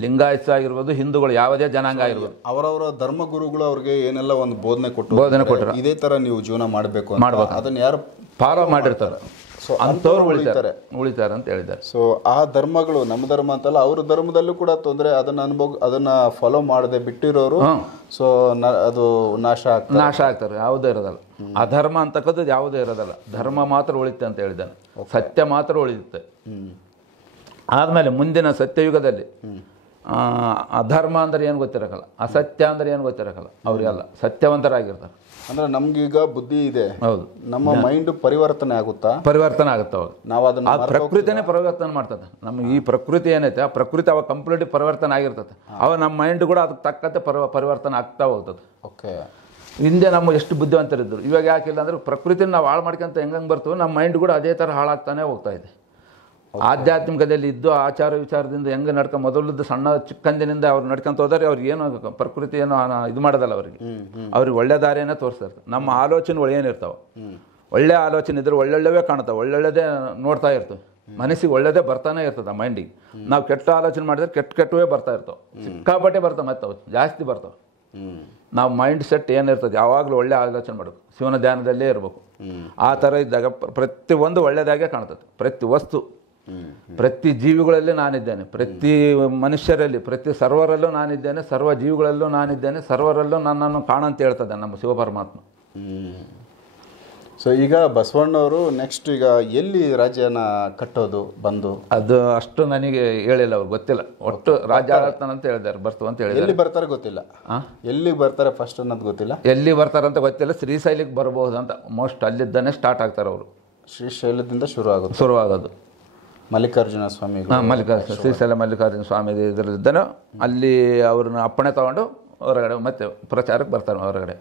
ಲಿಂಗಾಯತ್ಸ್ ಆಗಿರ್ಬೋದು, ಹಿಂದೂಗಳು ಯಾವುದೇ ಜನಾಂಗ ಆಗಿರ್ಬೋದು, ಅವರವರ ಧರ್ಮ ಗುರುಗಳು ಅವ್ರಿಗೆ ಏನೆಲ್ಲ ಒಂದು ಬೋಧನೆ ಕೊಟ್ಟರು, ಇದೇ ತರ ನೀವು ಜೀವನ ಮಾಡಬೇಕು, ಅದನ್ನ ಯಾರು ಫಾಲೋ ಮಾಡಿರ್ತಾರೆ, ಅಂಥವ್ರು ಉಳಿತಾರೆ ಅಂತ ಹೇಳಿದ್ದಾರೆ. ಸೊ ಆ ಧರ್ಮಗಳು ನಮ್ಮ ಧರ್ಮ ಅಂತಲ್ಲ, ಅವ್ರ ಧರ್ಮದಲ್ಲೂ ಕೂಡ ತೊಂದರೆ, ಅದನ್ನ ಫಾಲೋ ಮಾಡದೆ ಬಿಟ್ಟಿರೋರು ಸೊ ಅದು ನಾಶ ಆಗ್ತಾರೆ. ಯಾವುದೇ ಇರೋದಲ್ಲ. ಅಧರ್ಮ ಅಂತಕ್ಕದ್ದು ಯಾವುದೇ ಇರೋದಲ್ಲ. ಧರ್ಮ ಮಾತ್ರ ಉಳಿತೆ ಅಂತ ಹೇಳಿದ್ದಾನೆ. ಸತ್ಯ ಮಾತ್ರ ಉಳಿಯುತ್ತೆ. ಆದಮೇಲೆ ಮುಂದಿನ ಸತ್ಯಯುಗದಲ್ಲಿ ಅಧರ್ಮ ಅಂದ್ರೆ ಏನು ಗೊತ್ತಿರಕಲ್ಲ, ಅಸತ್ಯ ಅಂದ್ರೆ ಏನು ಗೊತ್ತಿರಕಲ್ಲ. ಅವರಿಗೆಲ್ಲ ಸತ್ಯವಂತರಾಗಿರ್ತಾರೆ. ಅಂದ್ರೆ ನಮ್ಗೀಗ ಬುದ್ಧಿ ಇದೆ, ಹೌದು, ನಮ್ಮ ಮೈಂಡ್ ಪರಿವರ್ತನೆ ಆಗುತ್ತಾ? ಪರಿವರ್ತನೆ ಆಗುತ್ತೆ ಅವಾಗ. ನಾವು ಅದನ್ನ ಪ್ರಕೃತಿನೇ ಪರಿವರ್ತನೆ ಮಾಡ್ತದೆ. ನಮ್ಗೆ ಈ ಪ್ರಕೃತಿ ಏನೈತೆ ಆ ಪ್ರಕೃತಿ ಅವಾಗ ಕಂಪ್ಲೀಟ್ ಪರಿವರ್ತನೆ ಆಗಿರ್ತದೆ. ಅವಾಗ ನಮ್ಮ ಮೈಂಡ್ ಕೂಡ ಅದಕ್ಕೆ ತಕ್ಕಂತೆ ಪರಿವರ್ತನೆ ಆಗ್ತಾ ಹೋಗ್ತದೆ. ಓಕೆ. ಹಿಂದೆ ನಮ್ಮ ಎಷ್ಟು ಬುದ್ಧಿವಂತರಿದ್ದರು, ಇವಾಗ ಯಾಕಿಲ್ಲ ಅಂದರೆ ಪ್ರಕೃತಿನ ನಾವು ಹಾಳು ಮಾಡ್ಕೊಂತ ಹೆಂಗೆ ಬರ್ತೀವೋ ನಮ್ಮ ಮೈಂಡ್ ಕೂಡ ಅದೇ ಥರ ಹಾಳಾಗ್ತಾನೆ ಹೋಗ್ತಾ ಇದೆ. ಆಧ್ಯಾತ್ಮಿಕದಲ್ಲಿ ಇದ್ದು ಆಚಾರ ವಿಚಾರದಿಂದ ಹೆಂಗೆ ಮೊದಲದ್ದು ಸಣ್ಣ ಚಿಕ್ಕಂದಿನಿಂದ ಅವ್ರು ನಡ್ಕೊಂತ ಹೋದರೆ ಅವ್ರಿಗೆ ಏನು ಪ್ರಕೃತಿ ಏನು ಇದು ಮಾಡೋದಲ್ಲ, ಅವ್ರಿಗೆ ಒಳ್ಳೆ ದಾರಿಯೇ ತೋರಿಸ್ತಾ ಇರ್ತಾರೆ. ನಮ್ಮ ಆಲೋಚನೆಗಳು ಏನಿರ್ತಾವೆ, ಒಳ್ಳೆ ಆಲೋಚನೆ ಇದ್ರೆ ಒಳ್ಳೊಳ್ಳೆವೇ ಕಾಣ್ತಾವೆ, ಒಳ್ಳೊಳ್ಳೆದೇ ನೋಡ್ತಾ ಇರ್ತವೆ, ಮನಸ್ಸಿಗೆ ಒಳ್ಳೆದೇ ಬರ್ತಾನೆ ಇರ್ತದೆ. ಆ ಮೈಂಡಿಗೆ ನಾವು ಕೆಟ್ಟ ಆಲೋಚನೆ ಮಾಡಿದ್ರೆ ಕೆಟ್ಟವೇ ಬರ್ತಾ ಇರ್ತಾವೆ, ಸಿಕ್ಕಾಪಟ್ಟೆ ಬರ್ತಾವೆ, ಮತ್ತೆ ಅವು ಜಾಸ್ತಿ ಬರ್ತಾವೆ. ನಾವು ಮೈಂಡ್ ಸೆಟ್ ಏನಿರ್ತದೆ ಯಾವಾಗಲೂ ಒಳ್ಳೆ ಆಲೋಚನೆ ಮಾಡಬೇಕು, ಶಿವನ ಧ್ಯಾನದಲ್ಲೇ ಇರಬೇಕು. ಆ ಥರ ಇದ್ದಾಗ ಪ್ರತಿಯೊಂದು ಒಳ್ಳೆಯದಾಗೇ ಕಾಣ್ತದೆ. ಪ್ರತಿ ವಸ್ತು, ಪ್ರತಿ ಜೀವಿಗಳಲ್ಲಿ ನಾನಿದ್ದೇನೆ, ಪ್ರತಿ ಮನುಷ್ಯರಲ್ಲಿ, ಪ್ರತಿ ಸರ್ವರಲ್ಲೂ ನಾನಿದ್ದೇನೆ, ಸರ್ವ ಜೀವಿಗಳಲ್ಲೂ ನಾನಿದ್ದೇನೆ, ಸರ್ವರಲ್ಲೂ ನನ್ನನ್ನು ಕಾಣಂತ ಹೇಳ್ತದೆ ನಮ್ಮ ಶಿವಪರಮಾತ್ಮ. ಸೊ ಈಗ ಬಸವಣ್ಣವರು ನೆಕ್ಸ್ಟ್ ಈಗ ಎಲ್ಲಿ ರಾಜ್ಯನ ಕಟ್ಟೋದು ಬಂದು ಅದು ಅಷ್ಟು ನನಗೆ ಹೇಳಿಲ್ಲ, ಅವ್ರು ಗೊತ್ತಿಲ್ಲ. ಒಟ್ಟು ರಾಜ್ಯ ಆಳ್ತಾನೆ ಅಂತ ಹೇಳಿದ್ದಾರೆ, ಬರ್ತು ಅಂತ ಹೇಳಿದ್ದಾರೆ. ಎಲ್ಲಿ ಬರ್ತಾರೆ ಗೊತ್ತಿಲ್ಲ, ಎಲ್ಲಿ ಬರ್ತಾರೆ ಫಸ್ಟ್ ಅನ್ನೋದು ಗೊತ್ತಿಲ್ಲ, ಎಲ್ಲಿ ಬರ್ತಾರಂತ ಗೊತ್ತಿಲ್ಲ. ಶ್ರೀಶೈಲಕ್ಕೆ ಬರಬಹುದು ಅಂತ ಮೋಸ್ಟ್ ಅಲ್ಲಿದ್ದಾನೆ ಸ್ಟಾರ್ಟ್ ಆಗ್ತಾರೆ ಅವರು. ಶ್ರೀಶೈಲದಿಂದ ಶುರುವಾಗೋದು ಮಲ್ಲಿಕಾರ್ಜುನ ಸ್ವಾಮಿ, ಶ್ರೀಶೈಲ ಮಲ್ಲಿಕಾರ್ಜುನ ಸ್ವಾಮಿ ಇದರಲ್ಲಿದ್ದಾನೆ. ಅಲ್ಲಿ ಅವ್ರನ್ನ ಅಪ್ಪಣೆ ತಗೊಂಡು ಹೊರಗಡೆ ಮತ್ತೆ ಪ್ರಚಾರಕ್ಕೆ ಬರ್ತಾರೆ ಹೊರಗಡೆ.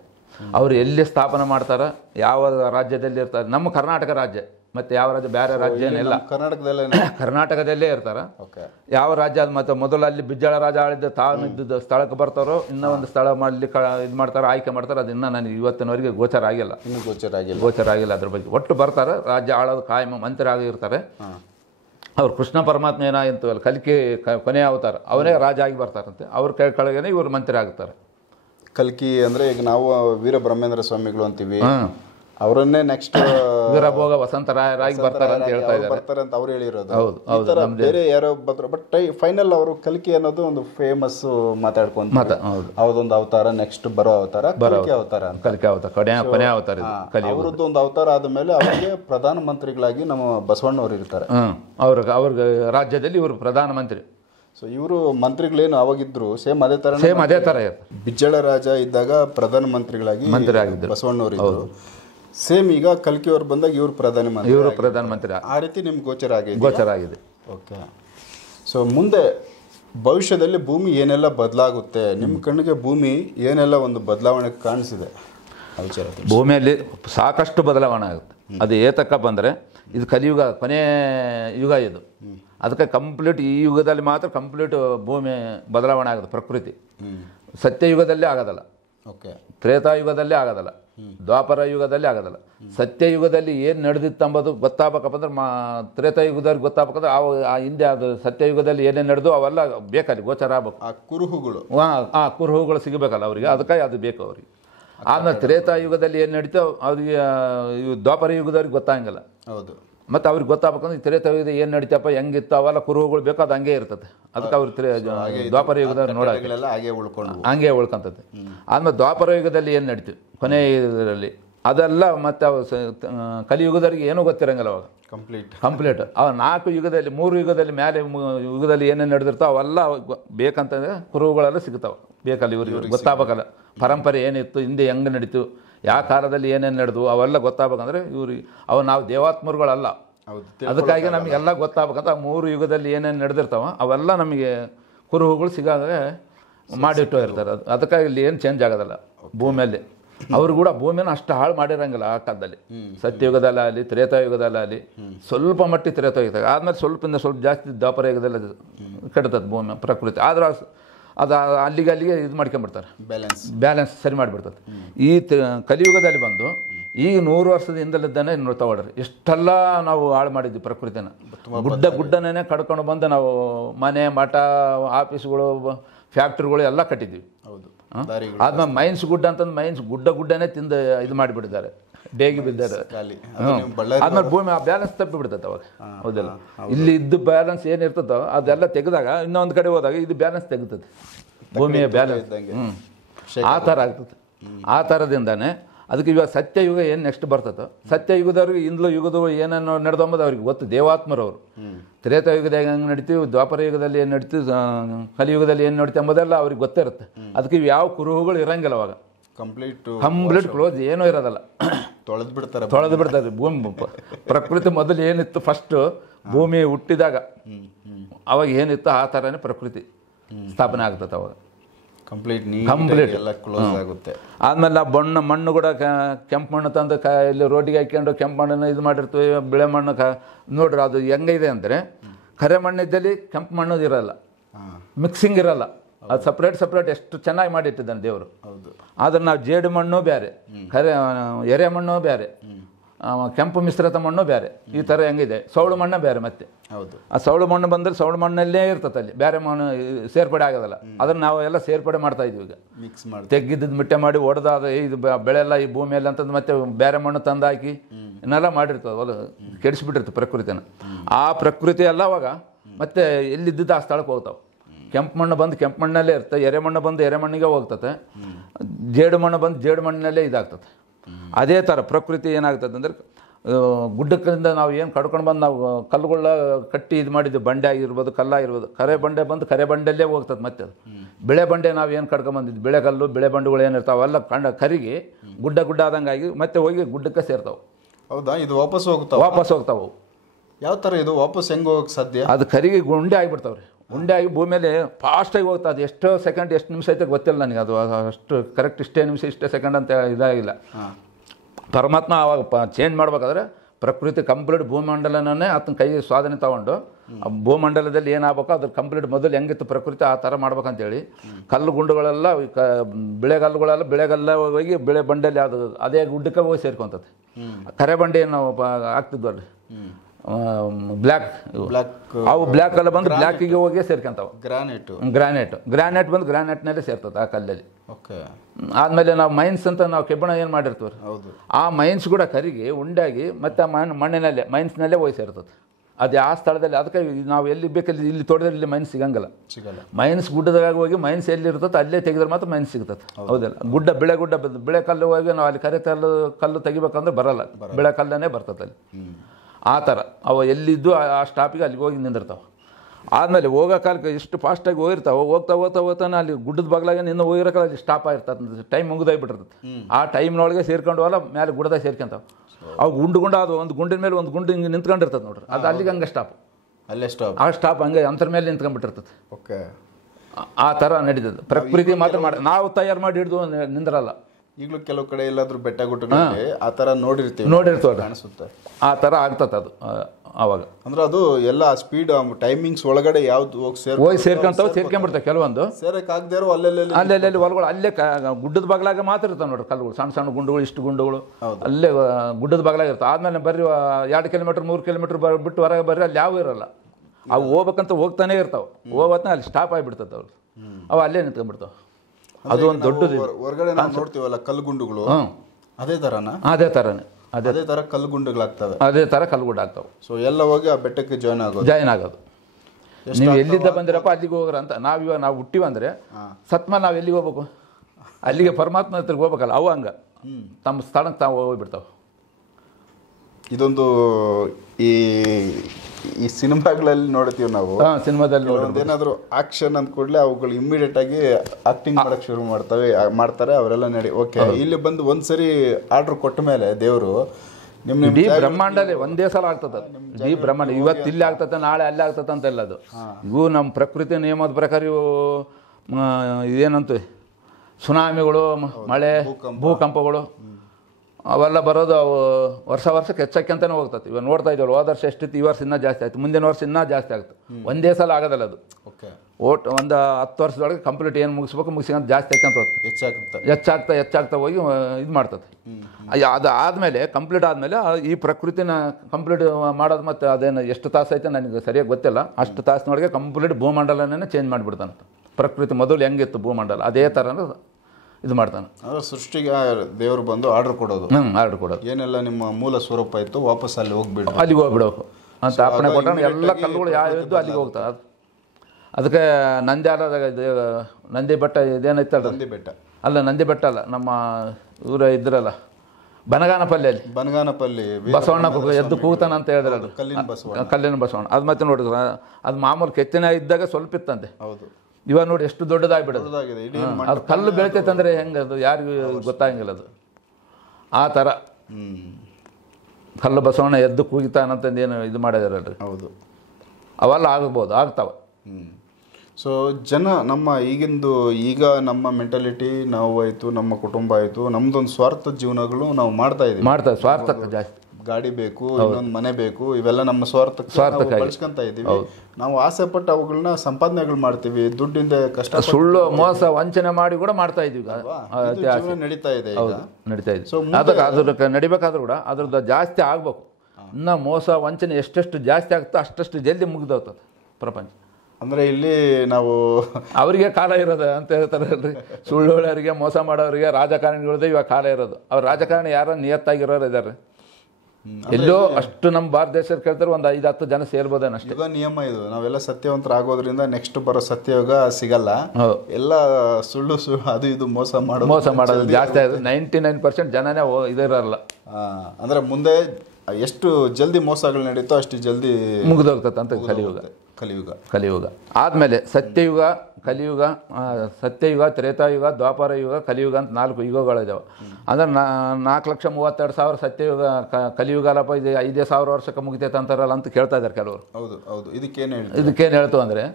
ಅವರು ಎಲ್ಲಿ ಸ್ಥಾಪನೆ ಮಾಡ್ತಾರೆ, ಯಾವ ರಾಜ್ಯದಲ್ಲಿ ಇರ್ತಾರೆ, ನಮ್ಮ ಕರ್ನಾಟಕ ರಾಜ್ಯ, ಮತ್ತು ಯಾವ ರಾಜ್ಯ ಬೇರೆ ರಾಜ್ಯ ಏನಿಲ್ಲ, ಕರ್ನಾಟಕದಲ್ಲೇ ಇರ್ತಾರೆ. ಯಾವ ರಾಜ್ಯ ಅದು ಮತ್ತೆ ಮೊದಲು ಅಲ್ಲಿ ಬಿಜ್ಜಳ ರಾಜ ಆಳಿದ್ದ ತಾವಿದ್ದ ಸ್ಥಳಕ್ಕೆ ಬರ್ತಾರೋ, ಇನ್ನೂ ಒಂದು ಸ್ಥಳ ಮಾಡ್ಲಿಕ್ಕೆ ಇದು ಮಾಡ್ತಾರೆ, ಆಯ್ಕೆ ಮಾಡ್ತಾರೆ. ಅದು ಇನ್ನೂ ನನಗೆ ಇವತ್ತಿನವರೆಗೆ ಗೋಚರ ಆಗಿಲ್ಲ, ಗೋಚರ ಆಗಿಲ್ಲ ಅದ್ರ ಬಗ್ಗೆ. ಒಟ್ಟು ಬರ್ತಾರೆ, ರಾಜ್ಯ ಆಳೋದು ಕಾಯಂ ಮಂತ್ರಿ ಆಗಿರ್ತಾರೆ. ಅವ್ರು ಕೃಷ್ಣ ಪರಮಾತ್ಮ ಏನಾಗಿತ್ತು ಅಲ್ಲಿ ಕಲಿಕೆ ಕೊನೆಯ ಅವತಾರ, ಅವರೇ ರಾಜ ಆಗಿ ಬರ್ತಾರಂತೆ. ಅವ್ರ ಕೈ ಕೆಳಗೇನೆ ಇವರು ಮಂತ್ರಿ ಆಗ್ತಾರೆ. ಕಲ್ಕಿ ಅಂದರೆ ಈಗ ನಾವು ವೀರಬ್ರಹ್ಮೇಂದ್ರ ಸ್ವಾಮಿಗಳು ಅಂತೀವಿ, ಅವರನ್ನೇ ನೆಕ್ಸ್ಟ್ ವೀರಭೋಗ ವಸಂತರಾಯರಾಗಿ ಬರ್ತಾರೆ ಅಂತ ಹೇಳ್ತಾ ಇದ್ದಾರೆ, ಬರ್ತಾರೆ ಅಂತ ಅವ್ರು ಹೇಳಿರೋದು. ಹೌದು, ಬೇರೆ ಯಾರೋ ಬರ್ತಾರೆ, ಬಟ್ ಫೈನಲ್ ಅವರು ಕಲ್ಕಿ ಅನ್ನೋದು ಒಂದು ಫೇಮಸ್ ಮಾತಾಡ್ಕೊಂತ ಅವದೊಂದು ಅವತಾರ, ನೆಕ್ಸ್ಟ್ ಬರೋ ಅವತಾರ ಕಲ್ಕಿ ಅವತಾರ ಅಂತ. ಕಲ್ಕಿ ಅವತಾರ ಕೊನೆಯ ಅವತಾರ, ಅವರದ್ದು ಒಂದು ಅವತಾರ ಆದಮೇಲೆ ಅವರಿಗೆ ಪ್ರಧಾನ ಮಂತ್ರಿಗಳಾಗಿ ನಮ್ಮ ಬಸವಣ್ಣವ್ರು ಇರ್ತಾರೆ. ಅವ್ರ ರಾಜ್ಯದಲ್ಲಿ ಇವರು ಪ್ರಧಾನ ಮಂತ್ರಿ. ಸೊ ಇವರು ಮಂತ್ರಿಗಳೇನು ಅವಾಗಿದ್ರು ಸೇಮ್ ಅದೇ ತರ ಬಿಜ್ಜಳ ರಾಜ ಇದ್ದಾಗ ಪ್ರಧಾನ ಮಂತ್ರಿಗಳಾಗಿ ಬಸವಣ್ಣವ್ರು ಇದ್ರು. ಸೇಮ್ ಈಗ ಕಲ್ಕಿಯವ್ರು ಬಂದಾಗ ಇವರು ಪ್ರಧಾನಮಂತ್ರಿ, ಆ ರೀತಿ ನಿಮ್ಗೆ ಗೋಚರ ಆಗಿದೆ. ಓಕೆ. ಸೊ ಮುಂದೆ ಭವಿಷ್ಯದಲ್ಲಿ ಭೂಮಿ ಏನೆಲ್ಲ ಬದಲಾಗುತ್ತೆ, ನಿಮ್ಮ ಕಣ್ಣಿಗೆ ಭೂಮಿ ಏನೆಲ್ಲ ಒಂದು ಬದಲಾವಣೆ ಕಾಣಿಸಿದೆ ಆ ವಿಚಾರ? ಭೂಮಿಯಲ್ಲಿ ಸಾಕಷ್ಟು ಬದಲಾವಣೆ ಆಗುತ್ತೆ. ಅದು ಏತಕ್ಕ ಬಂದರೆ ಇದು ಕಲಿಯುಗ, ಕೊನೆ ಯುಗ ಇದು. ಅದಕ್ಕೆ ಕಂಪ್ಲೀಟ್ ಈ ಯುಗದಲ್ಲಿ ಮಾತ್ರ ಕಂಪ್ಲೀಟ್ ಭೂಮಿ ಬದಲಾವಣೆ ಆಗುತ್ತೆ. ಪ್ರಕೃತಿ ಸತ್ಯಯುಗದಲ್ಲಿ ಆಗೋದಲ್ಲ, ತ್ರೇತಾಯುಗದಲ್ಲಿ ಆಗೋದಲ್ಲ, ದ್ವಾಪರ ಯುಗದಲ್ಲಿ ಆಗೋದಲ್ಲ. ಸತ್ಯಯುಗದಲ್ಲಿ ಏನು ನಡೆದಿತ್ತು ಅಂಬೋದು ಗೊತ್ತಾಗಬೇಕಂದ್ರೆ ತ್ರೇತಾಯುಗದಲ್ಲಿ ಗೊತ್ತಾಗಬೇಕಂದ್ರೆ ಆ ಹಿಂದೆ ಅದು ಸತ್ಯಯುಗದಲ್ಲಿ ಏನೇನು ನಡೆದು ಅವೆಲ್ಲ ಬೇಕಲ್ಲಿ ಗೋಚರ ಆಗ್ಬೇಕು. ಆ ಕುರುಹುಗಳು ಸಿಗಬೇಕಲ್ಲ ಅವರಿಗೆ, ಅದಕ್ಕಾಗಿ ಅದು ಬೇಕು ಅವ್ರಿಗೆ. ಆಮೇಲೆ ತ್ರೇತಾಯುಗದಲ್ಲಿ ಏನು ನಡೀತೋ ಅವ್ರಿಗೆ ದ್ವಾಪರ ಯುಗದವ್ರಿಗೆ ಗೊತ್ತಾಗಂಗಿಲ್ಲ. ಹೌದು. ಮತ್ತು ಅವ್ರಿಗೆ ಗೊತ್ತಾಗಬೇಕಂದ್ರೆ ತ್ರೇತಾಯುಗದ ಏನು ನಡೀತಪ್ಪ ಹೆಂಗಿತ್ತು ಅವೆಲ್ಲ ಕುರುಹುಗಳು ಬೇಕು, ಅದು ಹಂಗೆ ಇರ್ತದೆ. ಅದಕ್ಕೆ ಅವ್ರು ದ್ವಾಪರ ಯುಗದವ್ರು ನೋಡೋಕೆ ಹಂಗೆ ಉಳ್ಕೊಂತದೆ. ಆದ್ಮೇಲೆ ದ್ವಾಪರ ಯುಗದಲ್ಲಿ ಏನು ನಡೀತು ಕೊನೆ ಇದರಲ್ಲಿ ಅದೆಲ್ಲ ಮತ್ತೆ ಕಲಿಯುಗದವ್ರಿಗೆ ಏನೂ ಗೊತ್ತಿರಂಗಿಲ್ಲ ಅವಾಗ ಕಂಪ್ಲೀಟ್. ಅವ 4 ಯುಗದಲ್ಲಿ 3 ಯುಗದಲ್ಲಿ ಮೇಲೆ ಯುಗದಲ್ಲಿ ಏನೇನು ನಡೆದಿರ್ತಾವೆ ಅವೆಲ್ಲ ಬೇಕಂತಂದರೆ ಕುರುಹುಗಳೆಲ್ಲ ಸಿಗ್ತಾವೆ. ಬೇಕಲ್ಲ ಇವ್ರಿಗೆ ಗೊತ್ತಾಗಬೇಕಲ್ಲ, ಪರಂಪರೆ ಏನಿತ್ತು, ಹಿಂದೆ ಹೆಂಗೆ ನಡೀತು, ಯಾವ ಕಾಲದಲ್ಲಿ ಏನೇನು ನಡೆದು ಅವೆಲ್ಲ ಗೊತ್ತಾಗಬೇಕಂದ್ರೆ ಇವ್ರಿಗೆ ನಾವು ದೇವಾತ್ಮರುಗಳಲ್ಲ. ಅದಕ್ಕಾಗಿ ನಮಗೆಲ್ಲ ಗೊತ್ತಾಗಬೇಕಂತ 3 ಯುಗದಲ್ಲಿ ಏನೇನು ನಡೆದಿರ್ತಾವ ಅವೆಲ್ಲ ನಮಗೆ ಕುರುಹುಗಳು ಸಿಗಾಗೆ ಮಾಡಿಟ್ಟು ಇರ್ತಾರೆ. ಅದಕ್ಕಾಗಿ ಇಲ್ಲಿ ಏನು ಚೇಂಜ್ ಆಗೋದಲ್ಲ ಭೂಮಿಯಲ್ಲಿ. ಅವರು ಕೂಡ ಭೂಮಿಯನ್ನು ಅಷ್ಟು ಹಾಳು ಮಾಡಿರಂಗಿಲ್ಲ ಆ ಕಾಲದಲ್ಲಿ. ಸತ್ಯಯುಗದಲ್ಲಾಗಲಿ ತ್ರೇತಾಯುಗದಲ್ಲಾಗಲಿ ಸ್ವಲ್ಪ ಮಟ್ಟಿಗೆ ತ್ರೇತಾಯುಗ ಆದಮೇಲೆ ಸ್ವಲ್ಪ ಜಾಸ್ತಿ ದ್ವಾಪರ ಯುಗದಲ್ಲಿ ಕೆಡ್ತದೆ ಭೂಮಿ ಪ್ರಕೃತಿ. ಆದ್ರೆ ಅದು ಅಲ್ಲಿಗೆ ಇದು ಮಾಡ್ಕೊಂಬಿಡ್ತಾರೆ, ಬ್ಯಾಲೆನ್ಸ್ ಸರಿ ಮಾಡಿಬಿಡ್ತದೆ. ಈ ಕಲಿಯುಗದಲ್ಲಿ ಬಂದು ಈಗ 100 ವರ್ಷದ ಹಿಂದಲಿದ್ದಾನೆ ತಗೊಳ್ರಿ ಎಷ್ಟೆಲ್ಲ ನಾವು ಹಾಳು ಮಾಡಿದ್ವಿ ಪ್ರಕೃತಿನ. ಗುಡ್ಡನೇ ಕಡ್ಕೊಂಡು ಬಂದು ನಾವು ಮನೆ ಮಠ ಆಫೀಸ್ಗಳು ಫ್ಯಾಕ್ಟ್ರಿಗಳು ಎಲ್ಲ ಕಟ್ಟಿದ್ವಿ. ಆದ್ಮೇಲೆ ಮೈನ್ಸ್ ಗುಡ್ಡ ಅಂತಂದು ಮೈನ್ಸ್ ಗುಡ್ಡನೇ ತಿಂದು ಇದು ಮಾಡಿಬಿಟ್ಟಿದ್ದಾರೆ, ಡೇಗಿ ಬಿದ್ದಾರೆ. ಆದ್ಮೇಲೆ ಭೂಮಿ ಆ ಬ್ಯಾಲೆನ್ಸ್ ತಪ್ಪಿ ಬಿಡ್ತದೆ ಅವಾಗ. ಹೌದಿಲ್ಲ, ಇಲ್ಲಿ ಇದ್ದು ಬ್ಯಾಲೆನ್ಸ್ ಏನಿರ್ತದೋ ಅದೆಲ್ಲ ತೆಗೆದಾಗ ಇನ್ನೊಂದು ಕಡೆ ಹೋದಾಗ ಇದು ಬ್ಯಾಲೆನ್ಸ್ ತೆಗಿತದೆ, ಭೂಮಿಯ ಬ್ಯಾಲೆನ್ಸ್. ಆ ಥರ ಆಗ್ತದೆ. ಆ ಥರದಿಂದಾನೆ ಅದಕ್ಕೆ ಇವಾಗ ಸತ್ಯಯುಗ ಏನು ನೆಕ್ಸ್ಟ್ ಬರ್ತದೋ ಸತ್ಯಯುಗದವ್ರಿಗೆ ಇಂದ್ಲು ಯುಗದ ಏನೇನು ನಡೆದೊಂಬದು ಅವ್ರಿಗೆ ಗೊತ್ತು, ದೇವಾತ್ಮರವರು. ತ್ರೇತಾಯುಗದಾಗ ಹೆಂಗೆ ನಡೀತೀವಿ, ದ್ವಾಪರ ಯುಗದಲ್ಲಿ ಏನು ನಡೀತೀವಿ, ಕಲಿಯುಗದಲ್ಲಿ ಏನು ನಡೀತೀವಿ ಎಂಬುದೆಲ್ಲ ಅವ್ರಿಗೆ ಗೊತ್ತೇ ಇರುತ್ತೆ. ಅದಕ್ಕೆ ಇವು ಯಾವ ಕುರುಹುಗಳು ಇರಂಗಿಲ್ಲ ಅವಾಗ, ಕಂಪ್ಲೀಟ್ ಕ್ಲೋಸ್ ಏನೂ ಇರೋದಲ್ಲ, ತೊಳೆದು ಬಿಡ್ತಾರೆ ಭೂಮಿ. ಪ್ರಕೃತಿ ಮೊದಲು ಏನಿತ್ತು ಫಸ್ಟು ಭೂಮಿ ಹುಟ್ಟಿದಾಗ ಅವಾಗ ಏನಿತ್ತು ಆ ಥರನೇ ಪ್ರಕೃತಿ ಸ್ಥಾಪನೆ ಆಗ್ತದೆ ಅವಾಗ. ಕಂಪ್ಲೀಟ್ ಕಂಪ್ಲೀಟ್ ಎಲ್ಲ ಕ್ಲೋಸ್ ಆಗುತ್ತೆ. ಆದ್ಮೇಲೆ ನಾವು ಮಣ್ಣು ಕೂಡ ಕೆಂಪು ಮಣ್ಣು ತಂದು ಇಲ್ಲಿ ರೋಟಿಗೆ ಹಾಕ್ಕೊಂಡು ಕೆಂಪು ಮಣ್ಣನ್ನು ಇದು ಮಾಡಿರ್ತೀವಿ. ಬಿಳೆ ಮಣ್ಣು ನೋಡ್ರಿ ಅದು ಹೆಂಗಿದೆ ಅಂದರೆ ಕರೆ ಮಣ್ಣಿದ್ದಲ್ಲಿ ಕೆಂಪು ಮಣ್ಣು ಇರಲ್ಲ, ಮಿಕ್ಸಿಂಗ್ ಇರಲ್ಲ, ಅದು ಸಪ್ರೇಟ್ ಎಷ್ಟು ಚೆನ್ನಾಗಿ ಮಾಡಿಟ್ಟಿದ್ದಾನೆ ದೇವರು. ಆದ್ರೆ ನಾವು ಜೇಡು ಮಣ್ಣು ಬೇರೆ, ಎರೆ ಮಣ್ಣು ಬೇರೆ, ಕೆಂಪು ಮಿಶ್ರಿತ ಮಣ್ಣು ಬೇರೆ, ಈ ಥರ ಹೆಂಗಿದೆ. ಸೌಳು ಮಣ್ಣು ಬೇರೆ. ಮತ್ತೆ ಆ ಸೌಳು ಮಣ್ಣು ಬಂದರೆ ಸೌಳು ಮಣ್ಣಲ್ಲೇ ಇರ್ತದೆ, ಅಲ್ಲಿ ಬೇರೆ ಮಣ್ಣು ಸೇರ್ಪಡೆ ಆಗೋದಲ್ಲ. ಅದನ್ನು ನಾವು ಎಲ್ಲ ಸೇರ್ಪಡೆ ಮಾಡ್ತಾ ಇದ್ವಿ. ಈಗ ಮಿಕ್ಸ್ ಮಾಡಿ ತೆಗ್ಗಿದ್ದು ಮಿಟ್ಟೆ ಮಾಡಿ ಹೊಡೆದಾದ ಇದು ಬೆಳೆಲ್ಲ ಈ ಭೂಮಿಯಲ್ಲಿ ಅಂತಂದು ಮತ್ತೆ ಬೇರೆ ಮಣ್ಣು ತಂದು ಹಾಕಿ ಇನ್ನೆಲ್ಲ ಮಾಡಿರ್ತದೆ, ಹೊಲ ಕೆಡಿಸ್ಬಿಟ್ಟಿರ್ತದೆ ಪ್ರಕೃತಿನ. ಆ ಪ್ರಕೃತಿ ಎಲ್ಲ ಅವಾಗ ಮತ್ತೆ ಎಲ್ಲಿದ್ದಿದ್ದು ಆ ಸ್ಥಳಕ್ಕೆ ಹೋಗ್ತಾವೆ. ಕೆಂಪು ಮಣ್ಣು ಬಂದು ಕೆಂಪು ಮಣ್ಣಲ್ಲೇ ಇರ್ತದೆ, ಎರೆ ಮಣ್ಣು ಬಂದು ಎರೆ ಮಣ್ಣಿಗೆ ಹೋಗ್ತದೆ, ಜೇಡು ಮಣ್ಣು ಬಂದು ಜೇಡು ಮಣ್ಣಿನಲ್ಲೇ ಇದಾಗ್ತದೆ. ಅದೇ ಥರ ಪ್ರಕೃತಿ ಏನಾಗ್ತದೆ ಅಂದರೆ ಗುಡ್ಡಕ್ಕಿಂದ ನಾವು ಏನು ಕಡ್ಕೊಂಡು ಬಂದು ನಾವು ಕಲ್ಲುಗಳ ಕಟ್ಟಿ ಇದು ಮಾಡಿದ್ದು, ಬಂಡೆ ಆಗಿರ್ಬೋದು, ಕಲ್ಲಾಗಿರ್ಬೋದು, ಕರೆ ಬಂಡೆ ಬಂದು ಕರೆ ಬಂಡೆಯಲ್ಲೇ ಹೋಗ್ತದೆ. ಮತ್ತೆ ಅದು ಬೆಳೆ ಬಂಡೆ ನಾವು ಏನು ಕಡ್ಕೊಂಬಂದಿದ್ದು, ಬೆಳೆ ಕಲ್ಲು ಬೆಳೆ ಬಂಡೆಗಳು ಏನಿರ್ತಾವೆ ಅವೆಲ್ಲ ಕರಿಗೆ ಗುಡ್ಡ ಆದಂಗಾಗಿ ಮತ್ತೆ ಹೋಗಿ ಗುಡ್ಡಕ್ಕೆ ಸೇರ್ತಾವೆ. ಹೌದಾ? ಇದು ವಾಪಸ್ ಹೋಗ್ತಾವೆ. ಯಾವ ಥರ ಇದು ವಾಪಸ್ ಹೆಂಗೆ ಹೋಗಕ್ಕೆ ಸಾಧ್ಯ? ಅದು ಕರಿಗೆ ಉಂಡೆ ಆಗಿಬಿಡ್ತಾವ್ರಿ. ಉಂಡೆ ಆಗಿ ಭೂಮಿಯಲ್ಲಿ ಫಾಸ್ಟಾಗಿ ಹೋಗ್ತಾ. ಅದು ಎಷ್ಟೋ ಸೆಕೆಂಡ್ ಎಷ್ಟು ನಿಮಿಷ ಐತೆ ಗೊತ್ತಿಲ್ಲ ನನಗೆ, ಅದು ಅಷ್ಟು ಕರೆಕ್ಟ್ ಇಷ್ಟೇ ನಿಮಿಷ ಇಷ್ಟೇ ಸೆಕೆಂಡ್ ಅಂತ ಇದಾಗಿಲ್ಲ. ಪರಮಾತ್ಮ ಆವಾಗ ಚೇಂಜ್ ಮಾಡ್ಬೇಕಾದ್ರೆ ಪ್ರಕೃತಿ ಕಂಪ್ಲೀಟ್ ಭೂಮಂಡಲನೇ ಆತನ ಕೈ ಸ್ವಾಧೀನ ತಗೊಂಡು ಆ ಭೂಮಂಡಲದಲ್ಲಿ ಏನಾಗಬೇಕು ಅದ್ರ ಕಂಪ್ಲೀಟ್ ಮೊದಲು ಹೆಂಗಿತ್ತು ಪ್ರಕೃತಿ ಆ ಥರ ಮಾಡ್ಬೇಕಂತೇಳಿ ಕಲ್ಲು ಗುಂಡುಗಳೆಲ್ಲ ಬೆಳೆಗಲ್ಲ ಹೋಗಿ ಬೆಳೆ ಬಂಡೆಯಲ್ಲಿ ಅದು ಅದೇ ಗುಡ್ಡಕ್ಕೆ ಹೋಗಿ ಸೇರ್ಕೊಂತದೆ. ಕರೆ ಬಂಡೆ ನಾವು ಆಗ್ತಿದ್ವಲ್ರಿ ಬ್ಲ್ಯಾಕ್, ಅವು ಬ್ಲ್ಯಾಕ್ ಕಲ್ಲ ಬಂದು ಬ್ಲ್ಯಾಕಿಗೆ ಹೋಗಿ ಸೇರ್ಕೊಂತಾವೆ. ಗ್ರಾನೈಟ್ ಬಂದು ಗ್ರಾನೈಟ್ನಲ್ಲೇ ಸೇರ್ತದೆ ಆ ಕಲ್ಲಲ್ಲಿ. ಆದಮೇಲೆ ನಾವು ಮೈನ್ಸ್ ಅಂತ ನಾವು ಕೆಬ್ಬಣ ಏನು ಮಾಡಿರ್ತೀವಿ, ಆ ಮೈನ್ಸ್ ಕೂಡ ಕರಿಗೆ ಉಂಡಾಗಿ ಮತ್ತೆ ಮಣ್ಣಿನಲ್ಲೇ ಮೈನ್ಸ್ನಲ್ಲೇ ಹೋಗಿ ಸೇರ್ತದೆ. ಅದು ಆ ಸ್ಥಳದಲ್ಲಿ. ಅದಕ್ಕೆ ನಾವು ಎಲ್ಲಿ ಬೇಕಲ್ಲಿ ಇಲ್ಲಿ ತೋಟದಲ್ಲಿ ಇಲ್ಲಿ ಮೈನ್ಸ್ ಸಿಗಂಗಿಲ್ಲ. ಮೈನ್ಸ್ ಗುಡ್ಡದಾಗ ಹೋಗಿ ಮೈನ್ಸ್ ಎಲ್ಲಿ ಇರ್ತದೆ ಅಲ್ಲೇ ತೆಗೆದ್ರೆ ಮಾತ್ರ ಮೈನ್ಸ್ ಸಿಗ್ತದೆ. ಹೌದಲ್ಲ? ಬೆಳೆ ಕಲ್ಲು ಹೋಗಿ ನಾವು ಅಲ್ಲಿ ಕರೆ ಕಲ್ಲು ತೆಗಿಬೇಕಂದ್ರೆ ಬರಲ್ಲ, ಬೆಳೆ ಕಲ್ಲನೇ ಬರ್ತದೆ ಅಲ್ಲಿ. ಆ ಥರ ಅವು ಎಲ್ಲಿದ್ದು ಆ ಸ್ಟಾಪಿಗೆ ಅಲ್ಲಿಗೆ ಹೋಗಿ ನಿಂದಿರ್ತಾವೆ. ಆದಮೇಲೆ ಹೋಗೋ ಕಾಲಕ್ಕೆ ಎಷ್ಟು ಫಾಸ್ಟಾಗಿ ಹೋಗಿರ್ತಾವೆ. ಹೋಗ್ತಾನೆ ಅಲ್ಲಿ ಗುಡ್ಡದ ಬಾಗ್ಲಾಗ ನಿನ್ನ ಹೋಗಿರೋಕಲ್ಲ ಅಲ್ಲಿ ಸ್ಟಾಪ್ ಆಗಿರ್ತದೆ, ಟೈಮ್ ಮುಗಿದೋಗ್ಬಿಟ್ಟಿರ್ತದೆ. ಆ ಟೈಮ್ನೊಳಗೆ ಸೇರ್ಕೊಂಡು ಹೋಗಲ್ಲ, ಮೇಲೆ ಗುಡ್ಡದಾಗ ಸೇರ್ಕೊಂತಾವೆ. ಅವು ಗುಂಡು ಅದು ಒಂದು ಗುಂಡಿನ ಮೇಲೆ ಒಂದು ಗುಂಡು ಹಿಂಗೆ ನಿಂತ್ಕೊಂಡಿರ್ತದೆ ನೋಡ್ರಿ, ಅದು ಅಲ್ಲಿಗೆ ಹಂಗೆ ಸ್ಟಾಪ್, ಆ ಸ್ಟಾಪ್ ಹಂಗೆ ಅಂತರ ಮೇಲೆ ನಿಂತ್ಕೊಂಡ್ಬಿಟ್ಟಿರ್ತದೆ. ಆ ಥರ ನಡೀತದೆ. ಪ್ರಕೃತಿ ಮಾತ್ರ ಮಾಡಿ ನಾವು ತಯಾರು ಮಾಡಿ ಹಿಡಿದು ನಿಂದ್ರಲ್ಲ. ಈಗಲೂ ಕೆಲವು ಕಡೆ ಎಲ್ಲಾದ್ರೂ ಬೆಟ್ಟ ಗುಡ್ಡಗಳಲ್ಲಿ ಆ ಥರ ನೋಡಿರ್ತೀವಿ ಕಾಣಿಸುತ್ತೆ. ಆ ಥರ ಆಗ್ತದೆ ಅದು ಆವಾಗ. ಅಂದ್ರೆ ಅದು ಎಲ್ಲ ಸ್ಪೀಡ್ ಟೈಮಿಂಗ್ಸ್ ಒಳಗಡೆ ಯಾವ್ದು ಹೋಗಿ ಸೇರ್ಕೊಂಡ್ಬಿಡ್ತಾವೆ. ಕೆಲವೊಂದು ಸೇರಕ್ಕಾಗದೇ ಅಲ್ಲೆಲ್ಲಿ ಹೊಲಗಳು ಅಲ್ಲೇ ಗುಡ್ಡದ ಬಾಗ್ಲಾಗ ಮಾತ್ರ ಇರ್ತಾವೆ ನೋಡ್ರಿ ಕಲ್ಲುಗಳು, ಸಣ್ಣ ಗುಂಡುಗಳು, ಇಷ್ಟು ಗುಂಡುಗಳು ಅಲ್ಲೇ ಗುಡ್ಡದ ಬಾಗ್ಲಾಗ ಇರ್ತಾವೆ. ಆದ್ಮೇಲೆ ಬರ್ರಿ 2 ಕಿಲೋಮೀಟರ್ 3 ಕಿಲೋಮೀಟರ್ ಬಿಟ್ಟು ಹೊರಗೆ ಬರ್ರಿ, ಅಲ್ಲಿ ಯಾವ ಇರಲ್ಲ. ಅವು ಹೋಗ್ಬೇಕಂತ ಹೋಗ್ತಾನೆ ಇರ್ತಾವೆ. ಹೋಗ್ತಾನೆ ಅಲ್ಲಿ ಸ್ಟಾಪ್ ಆಗಿಬಿಡ್ತದೆ ಅವ್ರು, ಅವು ಅಲ್ಲೇ ನಿಂತ್ಕೊಂಡ್ಬಿಡ್ತಾವೆ. ಅದು ಒಂದು ದೊಡ್ಡದು ಹೊರಗಡೆ ನಾವು ನೋಡ್ತೀವಲ್ಲ ಕಲ್ಲುಗುಂಡುಗಳು, ಅದೇ ಥರನೇ ಅದೇ ಥರ ಕಲ್ಲುಗುಂಡುಗಳಾಗ್ತವೆ, ಅದೇ ಥರ ಕಲ್ಲುಗುಂಡು ಆಗ್ತವೆ. ಸೊ ಎಲ್ಲ ಹೋಗಿ ಆ ಬೆಟ್ಟಕ್ಕೆ ಜಾಯ್ನ್ ಆಗೋದು. ನೀವು ಎಲ್ಲಿದ್ದ ಬಂದಿರಪ್ಪ ಅಲ್ಲಿಗೆ ಹೋಗ್ರ ಅಂತ. ನಾವು ಹುಟ್ಟಿವಂದ್ರೆ ಸತ್ಮ ನಾವು ಎಲ್ಲಿಗೆ ಹೋಗ್ಬೇಕು? ಅಲ್ಲಿಗೆ ಪರಮಾತ್ಮ ಹತ್ರಕ್ಕೆ ಹೋಗ್ಬೇಕಲ್ಲ. ಅವು ಹಂಗೆ ತಮ್ಮ ಸ್ಥಳಕ್ಕೆ ತಾವು ಹೋಗ್ಬಿಡ್ತಾವೆ. ಇದೊಂದು ಈ ಸಿನಿಮಾಗಳಲ್ಲಿ ನೋಡ್ತೀವಿ ನಾವು. ಸಿನಿಮಾದಲ್ಲಿ ಏನಾದರೂ ಆಕ್ಷನ್ ಅಂದ ಕೂಡಲೇ ಅವುಗಳು ಇಮ್ಮಿಡಿಯೇಟ್ ಆಗಿ ಆಕ್ಟಿಂಗ್ ಮಾಡಕ್ಕೆ ಶುರು ಮಾಡ್ತಾರೆ ಅವರೆಲ್ಲ ನಡಿ. ಓಕೆ, ಇಲ್ಲಿ ಬಂದು ಒಂದ್ಸರಿ ಆರ್ಡರ್ ಕೊಟ್ಟ ಮೇಲೆ ದೇವರು ನಿಮ್ಮ ಇಡೀ ಬ್ರಹ್ಮಾಂಡಲ್ಲಿ ಒಂದೇ ಸಲ ಆಗ್ತದೆ. ಇಡೀ ಬ್ರಹ್ಮಾಂಡ ಇವತ್ತು ಇಲ್ಲಿ ಆಗ್ತದೆ, ನಾಳೆ ಅಲ್ಲೇ ಆಗ್ತದೆ ಅಂತೆಲ್ಲ ಅದು. ಇವು ನಮ್ಮ ಪ್ರಕೃತಿ ನಿಯಮದ ಪ್ರಕಾರ ಇವು ಇದೇನಂತ ಸುನಾಮಿಗಳು, ಮಳೆ, ಭೂಕಂಪಗಳು ಅವೆಲ್ಲ ಬರೋದು. ಅವು ವರ್ಷಕ್ಕೆ ಹೆಚ್ಚಕ್ಕಂತಾನೆ ಹೋಗ್ತದೆ. ಇವಾಗ ನೋಡ್ತಾ ಇದ್ದೀವಲ್ಲ, ಹೋದ ವರ್ಷ ಎಷ್ಟಿತ್ತು, ಈ ವರ್ಷ ಇನ್ನೂ ಜಾಸ್ತಿ ಆಯ್ತು, ಮುಂದಿನ ವರ್ಷ ಇನ್ನೂ ಜಾಸ್ತಿ ಆಗ್ತದೆ. ಒಂದೇ ಸಲ ಆಗೋದಲ್ಲ ಅದು. ಒಂದು 10 ವರ್ಷದೊಳಗೆ ಕಂಪ್ಲೀಟ್ ಏನು ಮುಗಿಸ್ಕೊಂಡು ಜಾಸ್ತಿ ಆಯ್ತು ಹೆಚ್ಚಾಗ್ತಾ ಹೋಗಿ ಇದು ಮಾಡ್ತದೆ. ಅದು ಆದಮೇಲೆ ಕಂಪ್ಲೀಟ್ ಆದಮೇಲೆ ಈ ಪ್ರಕೃತಿನ ಕಂಪ್ಲೀಟ್ ಮಾಡೋದು. ಮತ್ತು ಅದೇನು ಎಷ್ಟು ತಾಸು ಐತೆ ನನಗೆ ಸರಿಯಾಗಿ ಗೊತ್ತಿಲ್ಲ. ಅಷ್ಟು ತಾಸಿನೊಳಗೆ ಕಂಪ್ಲೀಟ್ ಭೂಮಂಡಲನೇ ಚೇಂಜ್ ಮಾಡಿಬಿಡ್ತಾನೆ. ಪ್ರಕೃತಿ ಮೊದಲು ಹೆಂಗಿತ್ತು ಭೂಮಂಡಲ ಅದೇ ಥರನೂ ಇದು ಮಾಡ್ತಾನೆ. ಸೃಷ್ಟಿಗೆ ದೇವರು ಬಂದು ಆರ್ಡರ್ ಕೊಡೋದು ಏನೆಲ್ಲ ನಿಮ್ಮ ಮೂಲ ಸ್ವರೂಪ ಇತ್ತು ವಾಪಸ್ ಅಲ್ಲಿಗೆ ಹೋಗ್ಬಿಡೋಕು ಅಂತ ಅಪ್ಪಣೆ ಕೊಟ್ಟಾನೆ. ಎಲ್ಲ ಕಲ್ಲುಗಳು ಯಾವ್ದು ಅಲ್ಲಿಗೆ ಹೋಗ್ತವೆ. ಅದಕ್ಕೆ ನಂದಿ ಬೆಟ್ಟ ಇದೇನೈತಲ್ಲ, ನಂದಿ ಬೆಟ್ಟ ಅಲ್ಲ, ನಮ್ಮ ಊರ ಇದ್ರಲ್ಲ ಬನಗಾನಪಲ್ಲಿ ಬಸವಣ್ಣ ಎದ್ದು ಕೂಗ್ತಾನ ಅಂತ ಹೇಳಿದ್ರೆ ಅದು ಕಲ್ಲಿನ ಬಸವಣ್ಣ. ಅದು ಮತ್ತೆ ನೋಡಿದ್ರೆ ಅದು ಮಾಮೂಲು ಕೆತ್ತಿನ ಇದ್ದಾಗ ಸ್ವಲ್ಪ ಇತ್ತಂತೆ. ಇವಾಗ ನೋಡಿ ಎಷ್ಟು ದೊಡ್ಡದಾಗಿಬಿಡೋದು. ಅದು ಕಲ್ಲು ಬೆಳಿತೈತೆ ಅಂದರೆ ಹೆಂಗೆ ಅದು ಯಾರಿಗೂ ಗೊತ್ತಾಗಂಗಿಲ್ಲ. ಅದು ಆ ಥರ ಕಲ್ಲು ಬಸವಣ್ಣ ಎದ್ದು ಕೂಗಿತಾನಂತಂದು ಏನು ಇದು ಮಾಡಿದಾರಲ್ರಿ. ಹೌದು, ಅವೆಲ್ಲ ಆಗ್ತಾವೆ. ಸೊ ನಮ್ಮ ಈಗ ನಮ್ಮ ಮೆಂಟಾಲಿಟಿ ನಾವು ಆಯಿತು, ನಮ್ಮ ಕುಟುಂಬ ಆಯಿತು, ನಮ್ದೊಂದು ಸ್ವಾರ್ಥ ಜೀವನಗಳು ನಾವು ಮಾಡ್ತಾ ಸ್ವಾರ್ಥಕ್ಕೆ ಜಾಸ್ತಿ. ಗಾಡಿ ಬೇಕು, ಇನ್ನೊಂದು ಮನೆ ಬೇಕು, ಇವೆಲ್ಲ ನಮ್ಮ ಸ್ವಾರ್ಥಕ್ಕೆ ಬಳಸ್ಕೊಂತ ಇದೀವಿ. ನಾವು ಆಸೆ ಪಟ್ಟು ಅವುಗಳನ್ನ ಸಂಪಾದನೆಗಳು ಮಾಡ್ತೀವಿ, ದುಡ್ಡಿಂದ ಕಷ್ಟ, ಸುಳ್ಳು ಮೋಸ ವಂಚನೆ ಮಾಡಿ ಕೂಡ ಮಾಡ್ತಾ ಇದೀವಿ. ನಡೀತಾ ಇದೆ ಸೊ ಅದಕ್ಕೆ ನಡಿಬೇಕಾದ್ರೂ ಕೂಡ ಅದ್ರದ್ದು ಜಾಸ್ತಿ ಆಗ್ಬೇಕು. ಇನ್ನು ಮೋಸ ವಂಚನೆ ಎಷ್ಟೆಷ್ಟು ಜಾಸ್ತಿ ಆಗುತ್ತೋ ಅಷ್ಟಷ್ಟು ಜಲ್ದಿ ಮುಗಿದೋಗ್ತದೆ ಪ್ರಪಂಚ. ಅಂದ್ರೆ ಇಲ್ಲಿ ನಾವು ಅವರಿಗೆ ಕಾಲ ಇರೋದು ಅಂತ ಹೇಳ್ತಾರಲ್ರಿ, ಸುಳ್ಳುಳ್ಳವರಿಗೆ ಮೋಸ ಮಾಡೋರಿಗೆ ರಾಜಕಾರಣಿಗಳದೇ ಇವಾಗ ಕಾಲ ಇರೋದು. ಅವ್ರ ರಾಜಕಾರಣಿ ಯಾರ ನಿಯತ್ತಾಗಿರೋರು ಇದ್ದಾರೆ. ಎಲ್ಲೋ ಅಷ್ಟು ನಮ್ಮ ಭಾರತ ದೇಶದ ಕೇಳ್ತಾರೆ ಒಂದು 5-10 ಜನ ಸೇರ್ಬೋದೇನ ಅಷ್ಟೇ. ಈಗ ನಿಯಮ ಇದು, ನಾವೆಲ್ಲ ಸತ್ಯವಂತರಾಗೋದ್ರಿಂದ ನೆಕ್ಸ್ಟ್ ಬರೋ ಸತ್ಯಯುಗ ಸಿಗಲ್ಲ. ಎಲ್ಲ ಸುಳ್ಳು ಅದು ಇದು ಮೋಸ ಮಾಡೋದು ಜಾಸ್ತಿ ಆಗಿದೆ. 99% ಜನನೇ ಇದಿರಲ್ಲ. ಅಂದ್ರೆ ಮುಂದೆ ಎಷ್ಟು ಜಲ್ದಿ ಮೋಸಗಳು ನಡೀತೋ ಅಷ್ಟು ಜಲ್ದಿ ಮುಗಿದೋಗ್ತದೆ ಅಂತ ಕಲಿಯುಗ ಆದಮೇಲೆ ಸತ್ಯಯುಗ, ಕಲಿಯುಗ, ಸತ್ಯಯುಗ, ತ್ರೇತಾಯುಗ, ದ್ವಾಪರ ಯುಗ, ಕಲಿಯುಗ ಅಂತ 4 ಯುಗಗಳಿದಾವೆ. ಅಂದ್ರೆ 4,32,000 ಸತ್ಯಯುಗ, ಕಲಿಯುಗ ಅಲ್ಲಪ್ಪ ಇದು 5,000 ವರ್ಷಕ್ಕೆ ಮುಗಿತೈತೆ ಅಂತಾರಲ್ಲ ಅಂತ ಕೇಳ್ತಾ ಇದ್ದಾರೆ ಕೆಲವರು. ಹೌದು. ಇದಕ್ಕೇನು ಹೇಳ್ತು ಅಂದರೆ,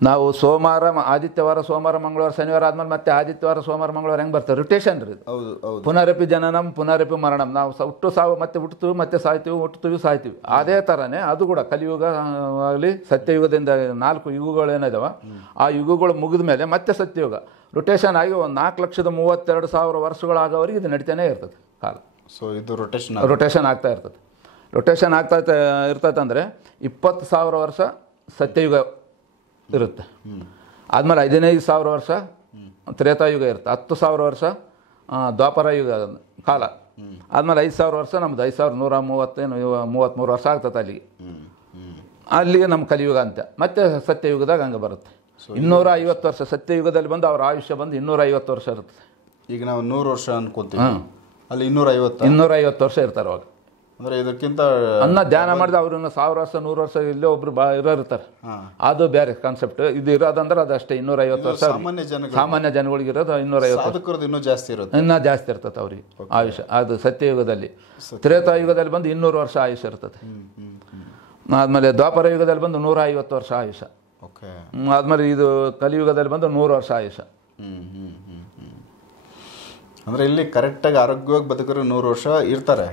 ನಾವು ಸೋಮವಾರ ಆದಿತ್ಯವಾರ, ಸೋಮವಾರ, ಮಂಗಳವಾರ, ಶನಿವಾರ ಆದ್ಮೇಲೆ ಮತ್ತೆ ಆದಿತ್ಯವಾರ, ಸೋಮವಾರ, ಮಂಗಳವಾರ ಹೆಂಗೆ ಬರ್ತಾರೆ? ರೊಟೇಷನ್ ರೀ. ಪುನರಪಿ ಜನನಂ ಪುನರಪಿ ಮರಣಂ. ನಾವು ಹುಟ್ಟು ಸಾವು ಮತ್ತೆ ಹುಟ್ಟುತ್ತೀವಿ, ಮತ್ತೆ ಸಾಯ್ತೀವಿ, ಹುಟ್ಟುತ್ತೀವಿ, ಸಾಯ್ತೀವಿ. ಅದೇ ಥರನೇ ಅದು ಕೂಡ ಕಲಿಯುಗ ಆಗಲಿ ಸತ್ಯಯುಗದಿಂದ 4 ಯುಗಗಳೇನಿದಾವೆ, ಆ ಯುಗಗಳು ಮುಗಿದ ಮೇಲೆ ಮತ್ತೆ ಸತ್ಯಯುಗ ರೊಟೇಷನ್ ಆಗಿ ಒಂದು 4,32,000 ವರ್ಷಗಳಾಗೋವರೆಗೆ ಇದು ನಡೀತಾನೆ ಇರ್ತದೆ ಕಾಲ. ಸೊ ಇದು ರೊಟೇಷನ್ ಆಗ್ತಾ ಇರ್ತದೆ. ರೊಟೇಷನ್ ಇರ್ತೈತೆ ಅಂದರೆ 20,000 ವರ್ಷ ಸತ್ಯಯುಗ ಇರುತ್ತೆ. ಆದಮೇಲೆ 15,000 ವರ್ಷ ತ್ರೇತಾಯುಗ ಇರುತ್ತೆ. 10,000 ವರ್ಷ ದ್ವಾಪರ ಯುಗ ಕಾಲ. ಆದಮೇಲೆ 5,000 ವರ್ಷ ನಮ್ದು 5,133 ವರ್ಷ ಆಗ್ತದೆ ಅಲ್ಲಿಗೆ ನಮ್ಮ ಕಲಿಯುಗ ಅಂತ. ಮತ್ತೆ ಸತ್ಯಯುಗದಾಗ ಹಂಗೆ ಬರುತ್ತೆ. 250 ವರ್ಷ ಸತ್ಯಯುಗದಲ್ಲಿ ಬಂದು ಅವ್ರ ಆಯುಷ್ಯ ಬಂದು 250 ವರ್ಷ ಇರ್ತದೆ. ಈಗ ನಾವು 100 ವರ್ಷ ಅನ್ಕೋತೀವಿ, ಅಲ್ಲಿ 250 ವರ್ಷ ಇರ್ತಾರೆ ಅವಾಗ. ಅಂದರೆ ಇದಕ್ಕಿಂತ ಧ್ಯಾನ ಮಾಡಿದ ಅವ್ರನ್ನ 1000 ವರ್ಷ 100 ವರ್ಷ ಇಲ್ಲೇ ಒಬ್ರು ಇರ್ತಾರೆ. ಅದು ಬೇರೆ ಕಾನ್ಸೆಪ್ಟ್. ಇದು ಇರೋದಂದ್ರೆ ಅದಷ್ಟೇ 250 ವರ್ಷ. ಸಾಮಾನ್ಯ ಜನಗಳಿಗೆ ಇರೋದು 250. ಇನ್ನೂ ಜಾಸ್ತಿ ಇರ್ತದೆ ಅವ್ರಿಗೆ ಆಯುಷ್ಯ. ಅದು ಸತ್ಯಯುಗದಲ್ಲಿ. ತ್ರೇತಾಯುಗದಲ್ಲಿ ಬಂದು 200 ವರ್ಷ ಆಯುಷ್ಯ ಇರ್ತದೆ. ಆದಮೇಲೆ ದ್ವಾಪರ ಯುಗದಲ್ಲಿ ಬಂದು 150 ವರ್ಷ ಆಯುಷ್ಯ. ಆದಮೇಲೆ ಇದು ಕಲಿಯುಗದಲ್ಲಿ ಬಂದು 100 ವರ್ಷ ಆಯುಷ್ಯ. ಅಂದ್ರೆ ಇಲ್ಲಿ ಕರೆಕ್ಟಾಗಿ ಆರೋಗ್ಯವಾಗಿ ಬದುಕರು 100 ವರ್ಷ ಇರ್ತಾರೆ.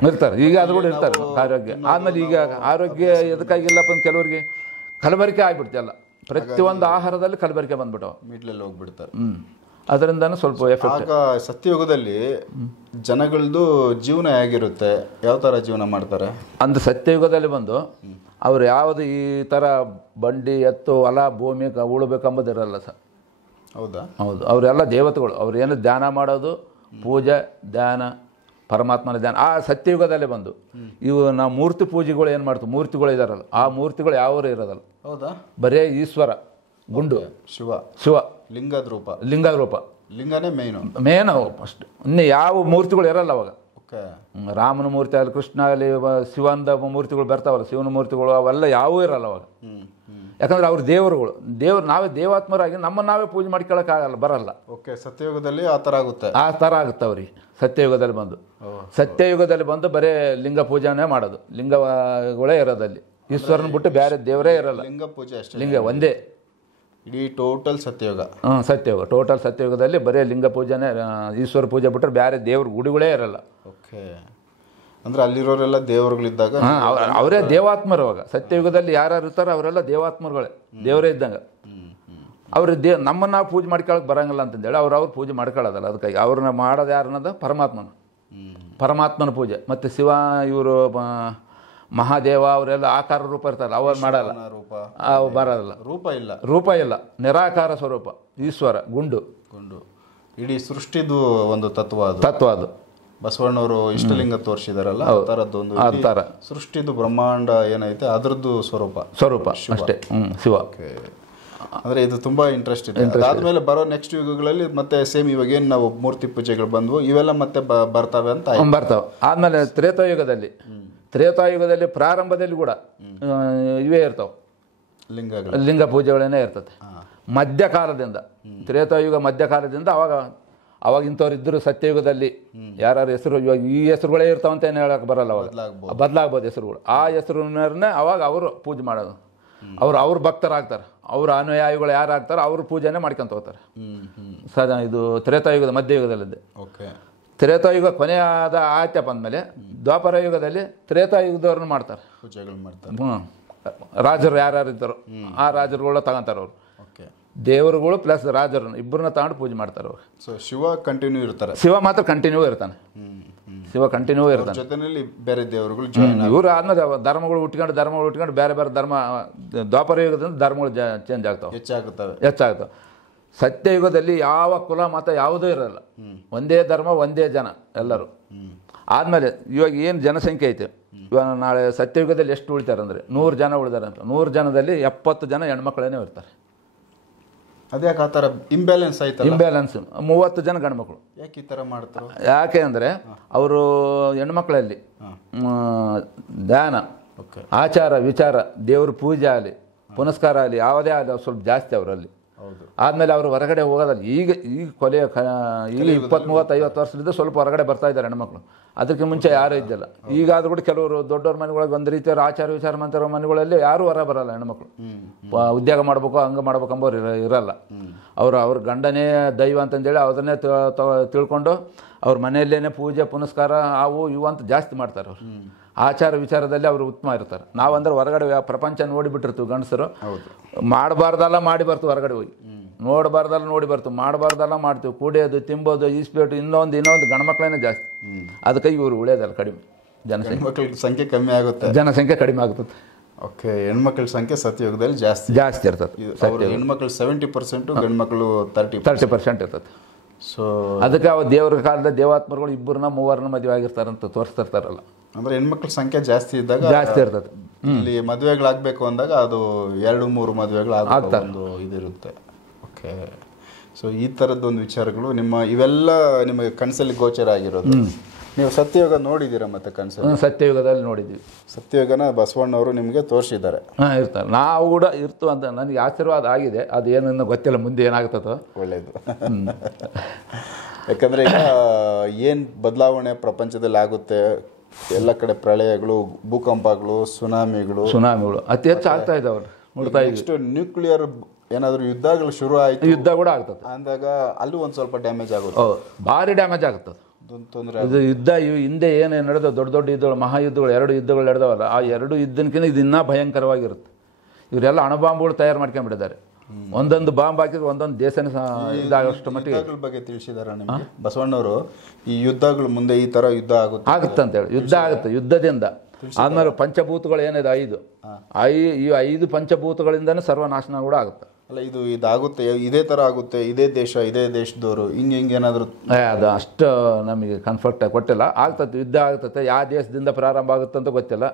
ಈಗ ಅದು ಕೂಡ ಇರ್ತಾರೆ ಆರೋಗ್ಯ. ಆದ್ಮೇಲೆ ಈಗ ಆರೋಗ್ಯ ಎದಕ್ಕಾಗಿಲ್ಲಪ್ಪ ಅಂತ ಕೆಲವರಿಗೆ ಕಲಬೆರಕೆ ಆಗ್ಬಿಡ್ತಲ್ಲ. ಪ್ರತಿಯೊಂದು ಆಹಾರದಲ್ಲಿ ಕಲಬೆರಕೆ ಬಂದ್ಬಿಟ್ಟು ಮಿಡ್ಲಲ್ಲಿ ಹೋಗ್ಬಿಡ್ತಾರೆ. ಅದರಿಂದನೂ ಸ್ವಲ್ಪ ಎಫೆಕ್ಟ್. ಆಗ ಸತ್ಯಯುಗದಲ್ಲಿ ಜನಗಳದ್ದು ಜೀವನ ಹೇಗಿರುತ್ತೆ, ಯಾವ ಥರ ಜೀವನ ಮಾಡ್ತಾರೆ ಅಂತ ಸತ್ಯಯುಗದಲ್ಲಿ ಬಂದು ಅವ್ರು ಯಾವುದು ಈ ಥರ ಬಂಡಿ ಎತ್ತು ಹೊಲ ಭೂಮಿ ಉಳಬೇಕಂಬುದಿರಲ್ಲ ಸರ್. ಹೌದು. ಅವರೆಲ್ಲ ದೇವತೆಗಳು. ಅವ್ರು ಏನು ಧ್ಯಾನ ಮಾಡೋದು, ಪೂಜೆ, ಧ್ಯಾನ, ಪರಮಾತ್ಮನ ಧ್ಯಾನ. ಆ ಸತ್ಯಯುಗದಲ್ಲೇ ಬಂದು ಇವು ನಾವು ಮೂರ್ತಿ ಪೂಜೆಗಳು ಏನು ಮಾಡ್ತೀವಿ, ಮೂರ್ತಿಗಳು ಇದಾರಲ್ಲ, ಆ ಮೂರ್ತಿಗಳು ಯಾವೂ ಇರೋದಲ್ಲ. ಬರೇ ಈಶ್ವರ, ಗುಂಡು, ಶಿವ, ಲಿಂಗದ ರೂಪ. ಲಿಂಗನೇ ಮೇನ್ ಫಸ್ಟ್. ಇನ್ನು ಯಾವ ಮೂರ್ತಿಗಳು ಇರಲ್ಲ ಅವಾಗ. ರಾಮನ ಮೂರ್ತಿ ಆಗಲಿ, ಕೃಷ್ಣ ಆಗಲಿ, ಶಿವಂದ ಮೂರ್ತಿಗಳು ಬರ್ತಾವಲ್ಲ, ಶಿವನ ಮೂರ್ತಿಗಳು ಅವೆಲ್ಲ ಯಾವೂ ಇರಲ್ಲ ಅವಾಗ. ಯಾಕಂದ್ರೆ ಅವ್ರ ದೇವರುಗಳು. ನಾವೇ ದೇವಾತ್ಮರಾಗಿ ನಾವೇ ಪೂಜೆ ಮಾಡ್ಕೊಳ್ಳೋಕ್ಕಾಗಲ್ಲ, ಬರಲ್ಲ. ಸತ್ಯಯುಗದಲ್ಲಿ ಆ ಥರ ಆಗುತ್ತೆ ಅವ್ರಿಗೆ. ಸತ್ಯಯುಗದಲ್ಲಿ ಬಂದು ಬರೀ ಲಿಂಗ ಪೂಜೆನೇ ಮಾಡೋದು. ಲಿಂಗಗಳೇ ಇರೋದಲ್ಲಿ. ಈಶ್ವರನ ಬಿಟ್ಟು ಬೇರೆ ದೇವರೇ ಇರಲ್ಲ. ಲಿಂಗ ಪೂಜೆ ಅಷ್ಟೇ. ಲಿಂಗ ಒಂದೇ ಇಡೀ ಟೋಟಲ್ ಸತ್ಯಯುಗ. ಟೋಟಲ್ ಸತ್ಯಯುಗದಲ್ಲಿ ಬರೀ ಲಿಂಗ ಪೂಜೆನೇ, ಈಶ್ವರ ಪೂಜೆ ಬಿಟ್ಟರೆ ಬೇರೆ ದೇವ್ರ ಗುಡಿಗಳೇ ಇರಲ್ಲ. ಅಂದ್ರೆ ಅಲ್ಲಿರೋರೆಲ್ಲ ದೇವರುಗಳಿದ್ದಾಗ ಅವರೇ ದೇವಾತ್ಮರು. ಅವಾಗ ಸತ್ಯಯುಗದಲ್ಲಿ ಯಾರು ಇರ್ತಾರೋ ಅವರೆಲ್ಲ ದೇವಾತ್ಮರುಗಳೇ, ದೇವರೇ ಇದ್ದಂಗೆ. ಅವ್ರ ನಮ್ಮನ್ನು ನಾವು ಪೂಜೆ ಮಾಡ್ಕೊಳಕ್ಕೆ ಬರಂಗಿಲ್ಲ ಅಂತಂದೇಳಿ ಅವ್ರು ಪೂಜೆ ಮಾಡ್ಕೊಳ್ಳೋದಲ್ಲ. ಅದಕ್ಕಾಗಿ ಅವ್ರನ್ನ ಮಾಡೋದು ಯಾರು ಅನ್ನೋದು ಪರಮಾತ್ಮನ ಪೂಜೆ. ಮತ್ತು ಶಿವ, ಇವರು ಮಹಾದೇವ ಅವರೆಲ್ಲ ಆಕಾರ ರೂಪ ಇರ್ತಾರೆ, ಅವ್ರು ಮಾಡಲ್ಲ. ಅವು ಬರೋದಿಲ್ಲ. ರೂಪ ಇಲ್ಲ, ನಿರಾಕಾರ ಸ್ವರೂಪ ಈಶ್ವರ, ಗುಂಡು. ಇಡೀ ಸೃಷ್ಟಿದು ಒಂದು ತತ್ವ ಅದು. ಬಸವಣ್ಣವರು ಇಷ್ಟಲಿಂಗ ತೋರಿಸಿದಾರಲ್ಲ, ಥರದ್ದೊಂದು ಸೃಷ್ಟಿದು ಬ್ರಹ್ಮಾಂಡ ಏನೈತೆ ಅದರದ್ದು ಸ್ವರೂಪ ಅಷ್ಟೇ, ಶಿವ. ಅಂದ್ರೆ ಇದು ತುಂಬಾ ಇಂಟ್ರೆಸ್ಟ್ ಇದೆ. ಅದಾದ್ಮೇಲೆ ಬರೋ ನೆಕ್ಸ್ಟ್ ಯುಗಗಳಲ್ಲಿ ಮತ್ತೆ ಸೇಮ್ ಇವಾಗ ಏನು ನಾವು ಮೂರ್ತಿ ಪೂಜೆಗಳು ಬಂದ್ವು, ಇವೆಲ್ಲ ಮತ್ತೆ ಬರ್ತವೆ ಅಂತ ಬರ್ತಾವೆ. ಆದ್ಮೇಲೆ ತ್ರೇತಾಯುಗದಲ್ಲಿ ಪ್ರಾರಂಭದಲ್ಲಿ ಕೂಡ ಇವೇ ಇರ್ತಾವೆ, ಲಿಂಗ ಪೂಜೆಗಳೇನೇ ಇರ್ತದೆ. ಮಧ್ಯಕಾಲದಿಂದ, ತ್ರೇತಾಯುಗ ಮಧ್ಯಕಾಲದಿಂದ ಅವಾಗ ಇಂಥವ್ರು ಇದ್ದರು. ಸತ್ಯಯುಗದಲ್ಲಿ ಯಾರು ಹೆಸರು, ಇವಾಗ ಈ ಹೆಸರುಗಳೇ ಇರ್ತಾವಂತ ಏನು ಹೇಳಕ್ಕೆ ಬರಲ್ಲ. ಅವಾಗ ಬದಲಾಗ್ಬೋದು ಹೆಸರುಗಳು. ಆ ಹೆಸರನ್ನೇ ಅವಾಗ ಅವರು ಪೂಜೆ ಮಾಡೋದು. ಅವ್ರ ಭಕ್ತರಾಗ್ತಾರೆ. ಅವ್ರ ಅನುಯಾಯಿಗಳು ಯಾರು ಆಗ್ತಾರೋ ಅವ್ರ ಪೂಜೆನೇ ಮಾಡ್ಕೊಂತ ಹೋಗ್ತಾರೆ. ಇದು ತ್ರೇತಾಯುಗದ ಮಧ್ಯಯುಗದಲ್ಲಿದೆ. ಓಕೆ. ತ್ರೇತಾಯುಗ ಕೊನೆಯಾದ ಆಯ್ತಪ್ಪ ಅಂದಮೇಲೆ ದ್ವಾಪರ ಯುಗದಲ್ಲಿ ತ್ರೇತಾಯುಗದವ್ರನ್ನ ಮಾಡ್ತಾರೆ, ಪೂಜೆಗಳು ಮಾಡ್ತಾರೆ. ರಾಜರು ಯಾರ್ಯಾರು ಇದ್ದಾರೋ ಆ ರಾಜರುಗಳ ತಗೊಂತಾರೆ ಅವರು. ಓಕೆ. ದೇವರುಗಳು ಪ್ಲಸ್ ರಾಜರನ್ನ ಇಬ್ಬರನ್ನ ತಗೊಂಡು ಪೂಜೆ ಮಾಡ್ತಾರೆ ಅವರು. ಸೊ ಶಿವ ಕಂಟಿನ್ಯೂ ಇರ್ತಾರೆ. ಶಿವ ಮಾತ್ರ ಕಂಟಿನ್ಯೂ ಇರ್ತಾನೆ. ಶಿವ ಕಂಟಿನ್ಯೂ ಇರ್ತಾನೆ. ಜೊತೆಯಲ್ಲಿ ಬೇರೆ ದೇವರುಗಳು ಇವರು ಆದ್ಮೇಲೆ ಧರ್ಮಗಳು ಹುಟ್ಕೊಂಡು ಬೇರೆ ಬೇರೆ ಧರ್ಮ ದ್ವಾಪರ ಯುಗದಿಂದ ಧರ್ಮಗಳು ಚೇಂಜ್ ಆಗ್ತಾವೆ, ಹೆಚ್ಚಾಗ್ತವೆ. ಸತ್ಯಯುಗದಲ್ಲಿ ಯಾವ ಕುಲ ಮತ ಯಾವುದೂ ಇರಲ್ಲ, ಒಂದೇ ಧರ್ಮ ಒಂದೇ ಜನ ಎಲ್ಲರೂ. ಆದಮೇಲೆ ಇವಾಗ ಏನು ಜನಸಂಖ್ಯೆ ಐತೆ, ಇವಾಗ ನಾಳೆ ಸತ್ಯಯುಗದಲ್ಲಿ ಎಷ್ಟು ಉಳಿತಾರೆ ಅಂದರೆ 100 ಜನ ಉಳಿದಾರೆ ಅಂತ. 100 ಜನದಲ್ಲಿ 70 ಜನ ಹೆಣ್ಮಕ್ಳೇನೇ ಇರ್ತಾರೆ. ಅದ್ಯಾಕೆ ಆ ಥರ ಇಂಬ್ಯಾಲೆನ್ಸ್ ಆಯ್ತು? ಇಂಬ್ಯಾಲೆನ್ಸ್ 30 ಜನ ಗಂಡ್ಮಕ್ಳು. ಯಾಕೆ ಈ ಥರ ಮಾಡ್ತಾರೆ? ಯಾಕೆ ಅಂದರೆ ಅವರು ಹೆಣ್ಮಕ್ಳಲ್ಲಿ ಧ್ಯಾನ, ಆಚಾರ ವಿಚಾರ, ದೇವ್ರ ಪೂಜೆ ಆಗಲಿ ಪುನಸ್ಕಾರ ಆಗಲಿ ಯಾವುದೇ ಆಗಲಿ ಸ್ವಲ್ಪ ಜಾಸ್ತಿ ಅವರಲ್ಲಿ. ಆದಮೇಲೆ ಅವರು ಹೊರಗಡೆ ಹೋಗೋದಲ್ಲ. ಈಗ ಕೊಲೆಯ ಈಗ 20-30-50 ವರ್ಷದಿಂದ ಸ್ವಲ್ಪ ಹೊರಗಡೆ ಬರ್ತಾ ಇದ್ದಾರೆ ಹೆಣ್ಮಕ್ಳು. ಅದಕ್ಕೆ ಮುಂಚೆ ಯಾರೂ ಇದ್ದಿಲ್ಲ. ಈಗಾದ್ರೂ ಕೂಡ ಕೆಲವರು ದೊಡ್ಡವ್ರ ಮನೆಗಳಿಗೆ ಒಂದು ರೀತಿಯ ಆಚಾರ ವಿಚಾರ ಮಾಡ್ತಿರೋ ಮನೆಗಳಲ್ಲಿ ಯಾರೂ ಹೊರ ಬರಲ್ಲ ಹೆಣ್ಮಕ್ಳು. ಉದ್ಯೋಗ ಮಾಡ್ಬೇಕು ಹಂಗೆ ಮಾಡ್ಬೇಕು ಅಂಬೋರು ಇರಲ್ಲ. ಅವ್ರ ಗಂಡನೇ ದೈವ ಅಂತಂದೇಳಿ ಅದನ್ನೇ ತಿಳ್ಕೊಂಡು ಅವ್ರ ಮನೆಯಲ್ಲೇನೆ ಪೂಜೆ ಪುನಸ್ಕಾರ ಅವು ಇವು ಅಂತ ಜಾಸ್ತಿ ಮಾಡ್ತಾರೆ. ಅವರು ಆಚಾರ ವಿಚಾರದಲ್ಲಿ ಅವರು ಉತ್ತಮ ಇರ್ತಾರೆ. ನಾವಂದ್ರೆ ಹೊರಗಡೆ ಪ್ರಪಂಚ ನೋಡಿಬಿಟ್ಟಿರ್ತೀವಿ ಗಂಡಸರು. ಮಾಡಬಾರ್ದಲ್ಲ ಮಾಡಿ ಬರ್ತೀವಿ, ಹೊರಗಡೆ ಹೋಗಿ ನೋಡಬಾರ್ದಲ್ಲ ನೋಡಿ ಬರ್ತೀವಿ, ಮಾಡಬಾರ್ದಲ್ಲ ಮಾಡ್ತೀವಿ. ಕುಡಿಯೋದು ತಿಂಬೋದು ಈಸ್ಪೇಟು ಇನ್ನೊಂದು ಗಂಡ್ಮಕ್ಳೇನೆ ಜಾಸ್ತಿ. ಅದಕ್ಕೆ ಇವರು ಉಳಿಯೋದಲ್ಲ, ಕಡಿಮೆ ಜನಸಂಖ್ಯೆ ಸಂಖ್ಯೆ ಕಮ್ಮಿ ಆಗುತ್ತೆ, ಜನಸಂಖ್ಯೆ ಕಡಿಮೆ ಆಗುತ್ತದೆ. ಓಕೆ. ಹೆಣ್ಮಕ್ಳ ಸಂಖ್ಯೆ ಸತ್ಯಯುಗದಲ್ಲಿ ಜಾಸ್ತಿ ಇರ್ತದೆ. ಹೆಣ್ಮಕ್ಳು 70%, ಗಂಡ್ಮಕ್ಳು 30% ಇರ್ತದೆ. ಸೊ ಅದಕ್ಕೆ ಅವ ದೇವ್ರ ಕಾಲದ ದೇವಾತ್ಮರುಗಳು 2-3 ಮದುವೆ ಆಗಿರ್ತಾರಂತ ತೋರಿಸ್ತಿರ್ತಾರಲ್ಲ. ಅಂದ್ರೆ ಹೆಣ್ಮಕ್ಳ ಸಂಖ್ಯೆ ಜಾಸ್ತಿ ಇದ್ದಾಗ ಜಾಸ್ತಿ ಇರ್ತದೆ. ಇಲ್ಲಿ ಮದುವೆಗಳಾಗಬೇಕು ಅಂದಾಗ ಅದು 2-3 ಮದುವೆಗಳಾಗ ಒಂದು ಇದಿರುತ್ತೆ. ಓಕೆ. ಸೊ ಈ ಥರದ್ದೊಂದು ವಿಚಾರಗಳು ಇವೆಲ್ಲ ನಿಮಗೆ ಕನಸಲ್ಲಿ ಗೋಚರ ಆಗಿರೋದು. ನೀವು ಸತ್ಯಯುಗ ನೋಡಿದ್ದೀರಾ? ಮತ್ತೆ ಕನಸಲ್ಲಿ ಸತ್ಯಯುಗದಲ್ಲಿ ನೋಡಿದ್ವಿ. ಸತ್ಯಯುಗನ ಬಸವಣ್ಣವರು ನಿಮಗೆ ತೋರಿಸಿದ್ದಾರೆ. ಇರ್ತಾರೆ. ನಾವು ಕೂಡ ಇರ್ತು ಅಂತ ನನಗೆ ಆಶೀರ್ವಾದ ಆಗಿದೆ. ಅದು ಏನನ್ನು ಗೊತ್ತಿಲ್ಲ, ಮುಂದೆ ಏನಾಗ್ತದೋ. ಒಳ್ಳೇದು. ಯಾಕಂದರೆ ಈಗ ಏನು ಬದಲಾವಣೆ ಪ್ರಪಂಚದಲ್ಲಿ ಆಗುತ್ತೆ, ಎಲ್ಲ ಕಡೆ ಪ್ರಳಯಗಳು, ಭೂಕಂಪಗಳು, ಸುನಾಮಿಗಳು ಅತಿ ಹೆಚ್ಚು ಆಗ್ತಾ ಇದ್ದಾವೆ. ನೋಡ್ತಾ ನೆಕ್ಸ್ಟ್ ನ್ಯೂಕ್ಲಿಯರ್ ಏನಾದರೂ ಯುದ್ಧಗಳು ಶುರು ಆಯಿತು, ಯುದ್ಧ ಕೂಡ ಆಗ್ತದೆ ಅಂದಾಗ ಅಲ್ಲೂ ಒಂದು ಸ್ವಲ್ಪ ಡ್ಯಾಮೇಜ್ ಆಗುತ್ತೆ, ಭಾರಿ ಡ್ಯಾಮೇಜ್ ಆಗುತ್ತದೆ. ತೊಂದರೆ. ಇದು ಯುದ್ಧ ಹಿಂದೆ ಏನು ನಡೆದ ದೊಡ್ಡ ಯುದ್ಧಗಳು, ಮಹಾಯುದ್ಧಗಳು, 2 ಯುದ್ಧಗಳು ನಡೆದವಲ್ಲ, ಆ 2 ಯುದ್ಧಕ್ಕಿಂತ ಇದು ಇನ್ನೂ ಭಯಂಕರವಾಗಿರುತ್ತೆ. ಇವರೆಲ್ಲ ಅಣುಬಾಂಬುಗಳು ತಯಾರು ಮಾಡ್ಕೊಂಡ್ಬಿಟ್ಟಿದ್ದಾರೆ. ಒಂದೊಂದು ಬಾಂಬ್ ಹಾಕಿದ್ರೆ ಒಂದೊಂದು ದೇಶನೇ ಇದಾಗೋಷ್ಟು ಮಟ್ಟಿಗೆ. ಬಗ್ಗೆ ತಿಳಿಸಿದಾರ ನಿಮಗೆ ಬಸವಣ್ಣವರು? ಈ ಯುದ್ಧಗಳು ಮುಂದೆ ಈ ಥರ ಯುದ್ಧ ಆಗುತ್ತೆ ಅಂತೇಳಿ ಯುದ್ಧ ಆಗುತ್ತೆ. ಯುದ್ಧದಿಂದ ಆದ್ಮೇಲೆ ಪಂಚಭೂತಗಳು ಏನಿದೆ 5 ಈ 5 ಪಂಚಭೂತಗಳಿಂದನೇ ಸರ್ವನಾಶನ ಕೂಡ ಆಗುತ್ತೆ. ಅಲ್ಲ, ಇದಾಗುತ್ತೆ, ಇದೇ ಥರ ಆಗುತ್ತೆ, ಇದೇ ದೇಶದವರು ಹಿಂಗೆ ಏನಾದರೂ ಅದು ಅಷ್ಟು ನಮಗೆ ಕನ್ಫರ್ಟ್ ಕೊಟ್ಟಿಲ್ಲ. ಆಗ್ತದೆ, ಯುದ್ಧ ಆಗ್ತದೆ. ಯಾವ ದೇಶದಿಂದ ಪ್ರಾರಂಭ ಆಗುತ್ತೆ ಅಂತ ಗೊತ್ತಿಲ್ಲ.